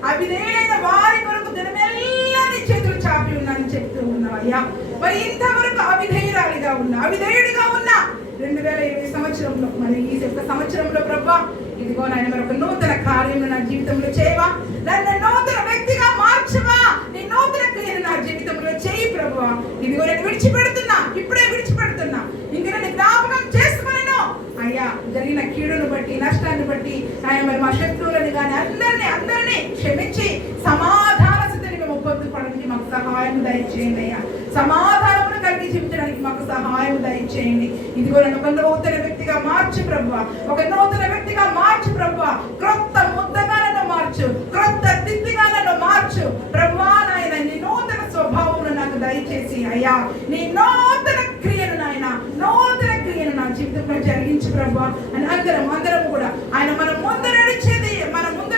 అవిధేయులైన వారి కొరకు దినమెల్లా నీ చేతులు చాపి ఉన్నానని చెప్తూ ఉన్నావు అయ్యా. మరి ఇంతవరకు అవిధేయురాలిగా ఉన్నా, అవిధేయుడిగా ఉన్నా 2020 సంవత్సరంలో మరి ఈ యొక్క సంవత్సరంలో ప్రభువా ఇదిగో నాయన మరి ఒక నూతన కార్యం నా జీవితంలో చేయవా, నన్ను నూతన వ్యక్తిగా మార్చవా, నీ నూతన క్రియను నా జీవితంలో చేయి ప్రభువా. ఇదిగో నేను విడిచిపెడుతున్నా, ఇప్పుడే విడిచిపెడుతున్నా. ఇంక నేను జ్ఞాపకం చేసుకున్నాను అయ్యా. జరిగిన కీడును బట్టి, నష్టాన్ని బట్టి ఆయన మరి మా శత్రువులని కానీ అందరినీ క్షమించి సమాధాన స్థితిని మేము పొందుకోవడానికి మాకు సహాయం దయచేయండి అయ్యా. సమాధానమును కలిగి జీవించడానికి మాకు సహాయం దయచేయండి. ఇదిగో నన్ను ఒక నూతన వ్యక్తిగా మార్చు ప్రభువా, ఒక నూతన వ్యక్తిగా మార్చు ప్రభువా. క్రొత్త ముద్దగా నన్ను మార్చు, క్రొత్త స్థితిగా నన్ను మార్చు ప్రభువా. నాయన నీ నూతన స్వభావమును నాకు దయచేసి అయ్యా, నీ నూతన క్రియను నాయన, నూతన క్రియను నా జీవితంలో జరిగించు ప్రభువా. అని అందరం కూడా ఆయన మన ముందు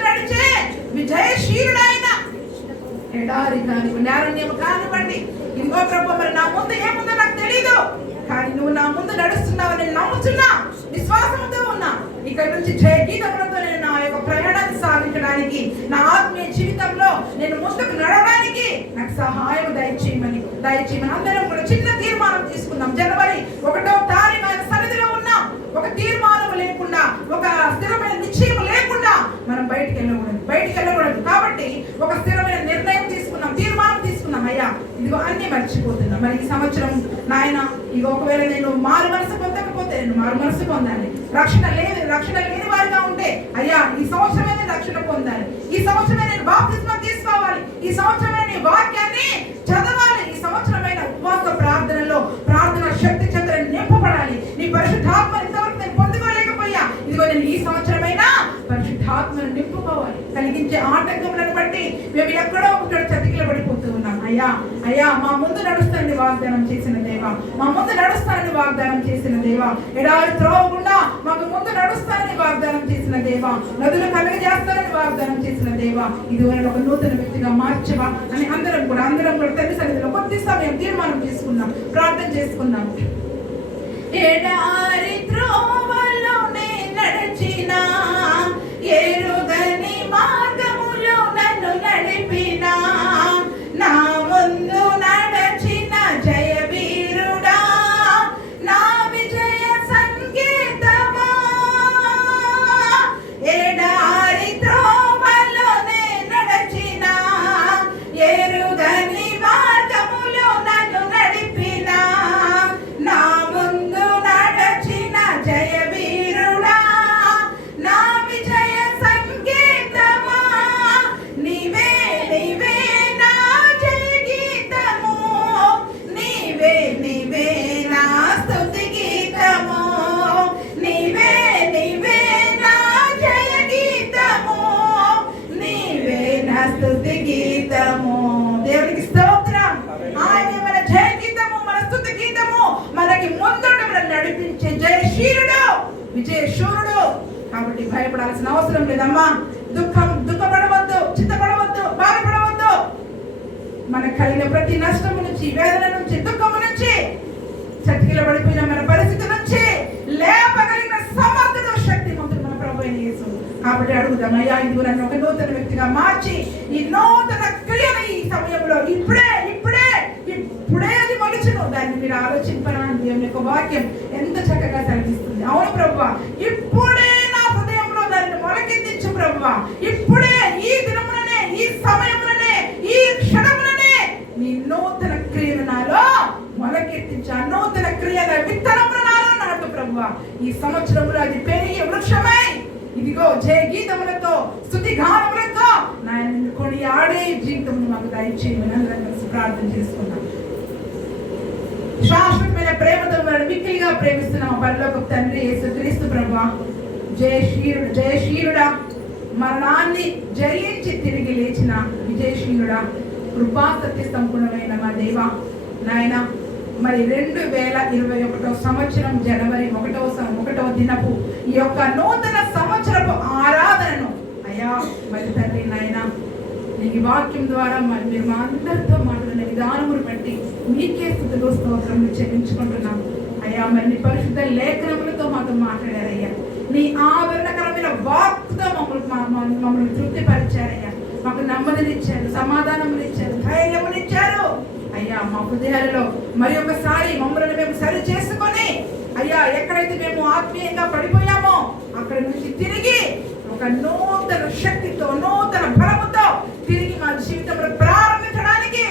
నడిచే విజయశీలుడైన ఎడారి కానివ్వండి, నేరణ్యం కానివ్వండి, ఇంకో ప్రభు మరి నా ముందు ఏముందో నాకు తెలీదు, కానీ నువ్వు నా ముందు నడుస్తున్నావు నేను నమ్ముతున్నా, విశ్వాసంతో ఉన్నా. ఇక్కడ నుంచి జయ గీతములతో నేను నా యొక్క ప్రయాణాన్ని సాగించడానికి, నా ఆత్మీయ జీవితంలో నేను ముందుకు నడవడానికి నాకు సహాయం దయచేయమని అందరం కూడా చిన్న తీర్మానం తీసుకుందాం. జనవరి 1వ తారీఖు ఆయన సన్నిధిలో ఉన్నాం. ఒక తీర్మానం లేకుండా, ఒక స్థిరమైన నిశ్చయం లేకుండా మనం బయటికి వెళ్ళకూడదు. కాబట్టి ఒక స్థిరమైన నిర్ణయం తీసుకున్నాం, తీర్మానం తీసుకున్నాం. అయ్యా ఇదిగో అన్ని మర్చిపోతున్నాం. మరి ఈ సంవత్సరం నాయన ఇక ఒకవేళ నేను మారు మనసు పొందకపోతే నేను మారు మనసు పొందాలి. రక్షణ లేని వారిగా ఉంటే అయ్యా ఈ సంవత్సరమే నేను రక్షణ పొందాలి, ఈ సంవత్సరమే నేను బాప్తిస్మం తీసుకోవాలి, ఈ సంవత్సరమే నీ వాక్యాన్ని చదవాలి, ఈ సంవత్సరమైన ఉపవాస ప్రార్థన శక్తి చేత నింపబడాలి. నీ పరిశుద్ధాత్మ ఇంతవరకు నేను పొందుకోలేకపోయా, ఇదిగో నేను ఈ సంవత్సరమైనా పరిశుద్ధాత్మను నింపుకోవాలి. కలిగించే ఆటంకములను బట్టి మేము ఎక్కడో ఒకటి చతికిల పడిపోతూ ఉన్నాం. అయ్యా మా ముందు నడుస్తానని వాగ్దానం చేసిన దేవా, మా ముందు నడుస్తానని వాగ్దానం చేసిన దేవా, ఎడారి త్రోవకుండా మాకు ముందు నడుస్తానని వాగ్దానం చేసిన దేవా, నదులు కలగజేస్తానని వాగ్దానం చేసిన దేవా, ఇదివరకు ఒక నూతన వ్యక్తిగా మార్చవా అని అందరం కూడా తల్లి సన్నిధిలో కొద్ది సమయం తీర్మానం చేసుకుందాం, ప్రార్థన చేసుకుందాం. ఎడారి త్రోవలోనే నడిచినా, ఎరుగని మార్గములో నన్ను నడిపినా, నా ముందు నడచిన జయ వీరుడా, నా విజయ సంకేతమా. ఎడారి త్రోవలోనే నడచిన, ఎరుగని మార్గములో నన్ను నడిపినా, నా ముందు నడచిన జయ దేవునికి స్తోత్రం. ఆయన మన జయ గీతము, మన స్తుతి గీతము, మనకి ముందుండి మనల్ని నడిపించే జయశీలుడు, విజయశూరుడు. కాబట్టి భయపడాల్సిన అవసరం లేదమ్మా. దుఃఖపడవద్దు, చింతపడవద్దు, బాధపడవద్దు. మనకు కలిగిన ప్రతి నష్టము నుంచి, వేదన నుంచి, దుఃఖము నుంచి, చతికిల పడిపోయిన మన పరిస్థితి నుంచి లేపగలిగిన సమర్థుడు, శక్తిమంతుడు మన ప్రభువైన యేసు. కాబట్టి అడుగుదాం, అయ్యా ఇది నన్ను ఒక నూతన వ్యక్తిగా మార్చి ఈ నూతన క్రియను ఈ సమయంలో ఇప్పుడే అది మలుచును. దాన్ని మీరు ఆలోచింపరాని దేవుని యొక్క వాక్యం ఎంత చక్కగా సెలవిస్తుంది. అవును ప్రభువా, ఇప్పుడే నా హృదయంలో దాన్ని మొలకెత్తించు ప్రభువా. ఇప్పుడే ఈ దినముననే, ఈ సమయముననే, ఈ క్షణముననే నీ నూతన క్రియను నాలో మొలకెత్తించు. ఆ నూతన క్రియల విత్తనమును నాలో నాటు ప్రభువా. ఈ సంవత్సరంలో అది పెరిగి వృక్షమై ఇదిగో జయ గీతములతో, స్తుతి గానములతో నాయన కొనియాడే జీవితమును మాకు దయచేయమని అందరం కలిసి ప్రార్థన చేసుకున్నాం. శాశ్వతమైన ప్రేమతో మనల్ని మిక్కిలిగా ప్రేమిస్తున్నాం పరలోకపు తండ్రి యేసుక్రీస్తు ప్రభువా. జయశీలుడా, మరణాన్ని జయించి తిరిగి లేచిన విజయశీలుడా, కృపా సత్య సంపూర్ణమైన మా దేవా నాయన, మరి 2021 సంవత్సరం జనవరి 1వ దినపు ఈ యొక్క నూతన సంవత్సరపు ఆరాధనను అయ్యా మరి తండ్రి నాయన నీ వాక్యం ద్వారా మరి మీరు మా అందరితో మాట్లాడిన విధానమును బట్టి మీకే స్తుతులు స్తోత్రములు చెల్లించుకుంటున్నాం అయ్యా. మరి నీ పరిశుద్ధ లేఖనములతో మాతో మాట్లాడారయ్యా. నీ ఆవరణకరమైన వాక్కుతో మమ్మల్ని తృప్తిపరిచారయ్యా. మాకు నెమ్మదినిచ్చారు, సమాధానమునిచ్చారు, ధైర్యమునిచ్చారు అయ్యా. మా హృదయాలలో మరి ఒకసారి మమ్మల్ని మేము సరి చేసుకొని అయ్యా, ఎక్కడైతే మేము ఆత్మీయంగా పడిపోయామో అక్కడ నుంచి తిరిగి ఒక నూతన శక్తితో, నూతన బలముతో తిరిగి మా జీవితంలో ప్రారంభించడానికి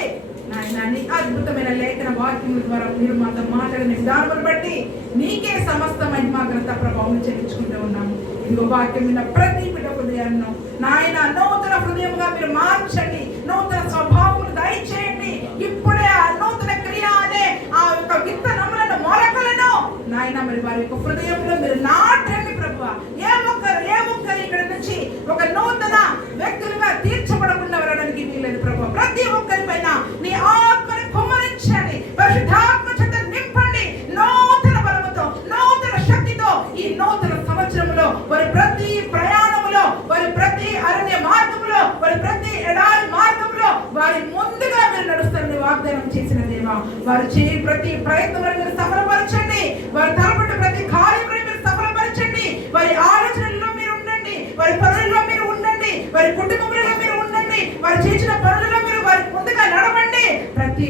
నాయన నీ అద్భుతమైన లేఖన వాక్యముల ద్వారా మీరు మాతో మాట్లాడిన విధానమును బట్టి నీకే సమస్త మహిమ ఘనత ప్రభావం చెల్లించుకుంటూ ఉన్నాము. ఇదిగో వాక్యం విన్న ప్రతి బిడ్డ హృదయాన్ని నాయన నూతన హృదయముగా మీరు మార్చండి, నూతన స్వభావములు దయచేయండి. ఇప్పుడే ఆ నూతన క్రియ అనే ఆ యొక్క విత్తనములను, మొలకలను నాయన మరి వారి యొక్క హృదయంలో మీరు నాటండి ప్రభువా. ఏ ఒక్కరు ఇక్కడ నుంచి ఒక నూతన వ్యక్తులుగా తీర్చబడకుండా వెళ్ళడానికి వీలేదు ప్రభువా. ప్రతి ఒక్కరి పైన నీ ఆత్మని కుమ్మరించండి, పరిశుద్ధాత్మ చేత నింపండి, నూతన బలముతో, నూతన శక్తితో ఈ నూతన సంవత్సరంలో వారి ప్రతి ప్రయాణములో, వారి ప్రతి అరణ్య మార్గములో, వారి ప్రతి ఎడారి మార్గంలో వారి ముందుగా మీరు నడుస్తారని వాగ్దానం చేసిన దేవా. వారు చేయ ప్రతి ప్రయత్నం మీరు సఫలపరచండి, వారి తలపట్టు ప్రతి కార్యములను మీరు సఫలపరచండి. వారి ఆలోచనల్లో మీరు ఉండండి, వారి పనుల్లో మీరు ఉండండి, వారి కుటుంబంలో మీరు ఉండండి, వారు చేసిన పనులలో మీరు వారి ముందుగా నడవండి. ప్రతి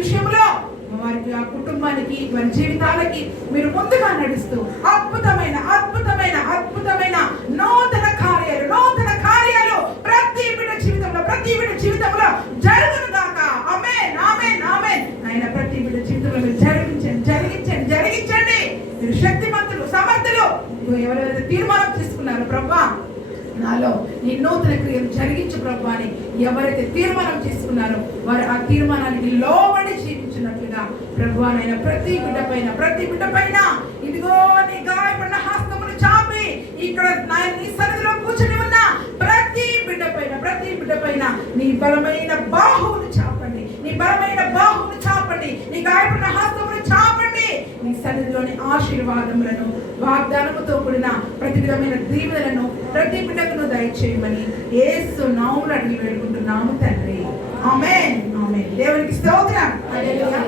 విషయంలో వారికి, ఆ కుటుంబానికి, వారి జీవితాలకి మీరు ముందుగా నడుస్తూ అద్భుతమైన నూతన కార్యాలు ప్రతి బిడ్డ జీవితంలో జరుగును గాక. ఆమేన్, ఆమేన్, ఆమేన్. ఆయన ప్రతి బిడ్డ జీవితంలో మీరు జరిగించండి. మీరు శక్తిమంతులు, సమర్థులు. ఎవరైతే తీర్మానం తీసుకున్నారో ప్రభువా, నాలో నీ నూతన క్రియలు జరిగించు ప్రభువా అని ఎవరైతే తీర్మానం తీసుకున్నారో వారు ఆ తీర్మానానికి లోబడి జీవించినట్లుగా ప్రభువా నాయన ప్రతి బిడ్డ పైన ఇదిగో నీ గాయపడిన హస్తమును చాపి ఇక్కడ నీ సన్నిధిలో కూర్చొని ఉన్న ప్రతి బిడ్డ పైన నీ బలమైన బాహువును చాపండి, నీ గాయపడిన హస్తమును చాపండి. నీ సన్నిధిలోని ఆశీర్వాదములను, వాగ్దానముతో కూడిన ప్రతి విధమైన దీవెనలను ప్రతి బిడ్డకును దయచేయమని యేసు నామములో అడిగి వేడుకుంటున్నాము తండ్రి. ఆమేన్, ఆమేన్. దేవునికి స్తోత్రం. హల్లెలూయా.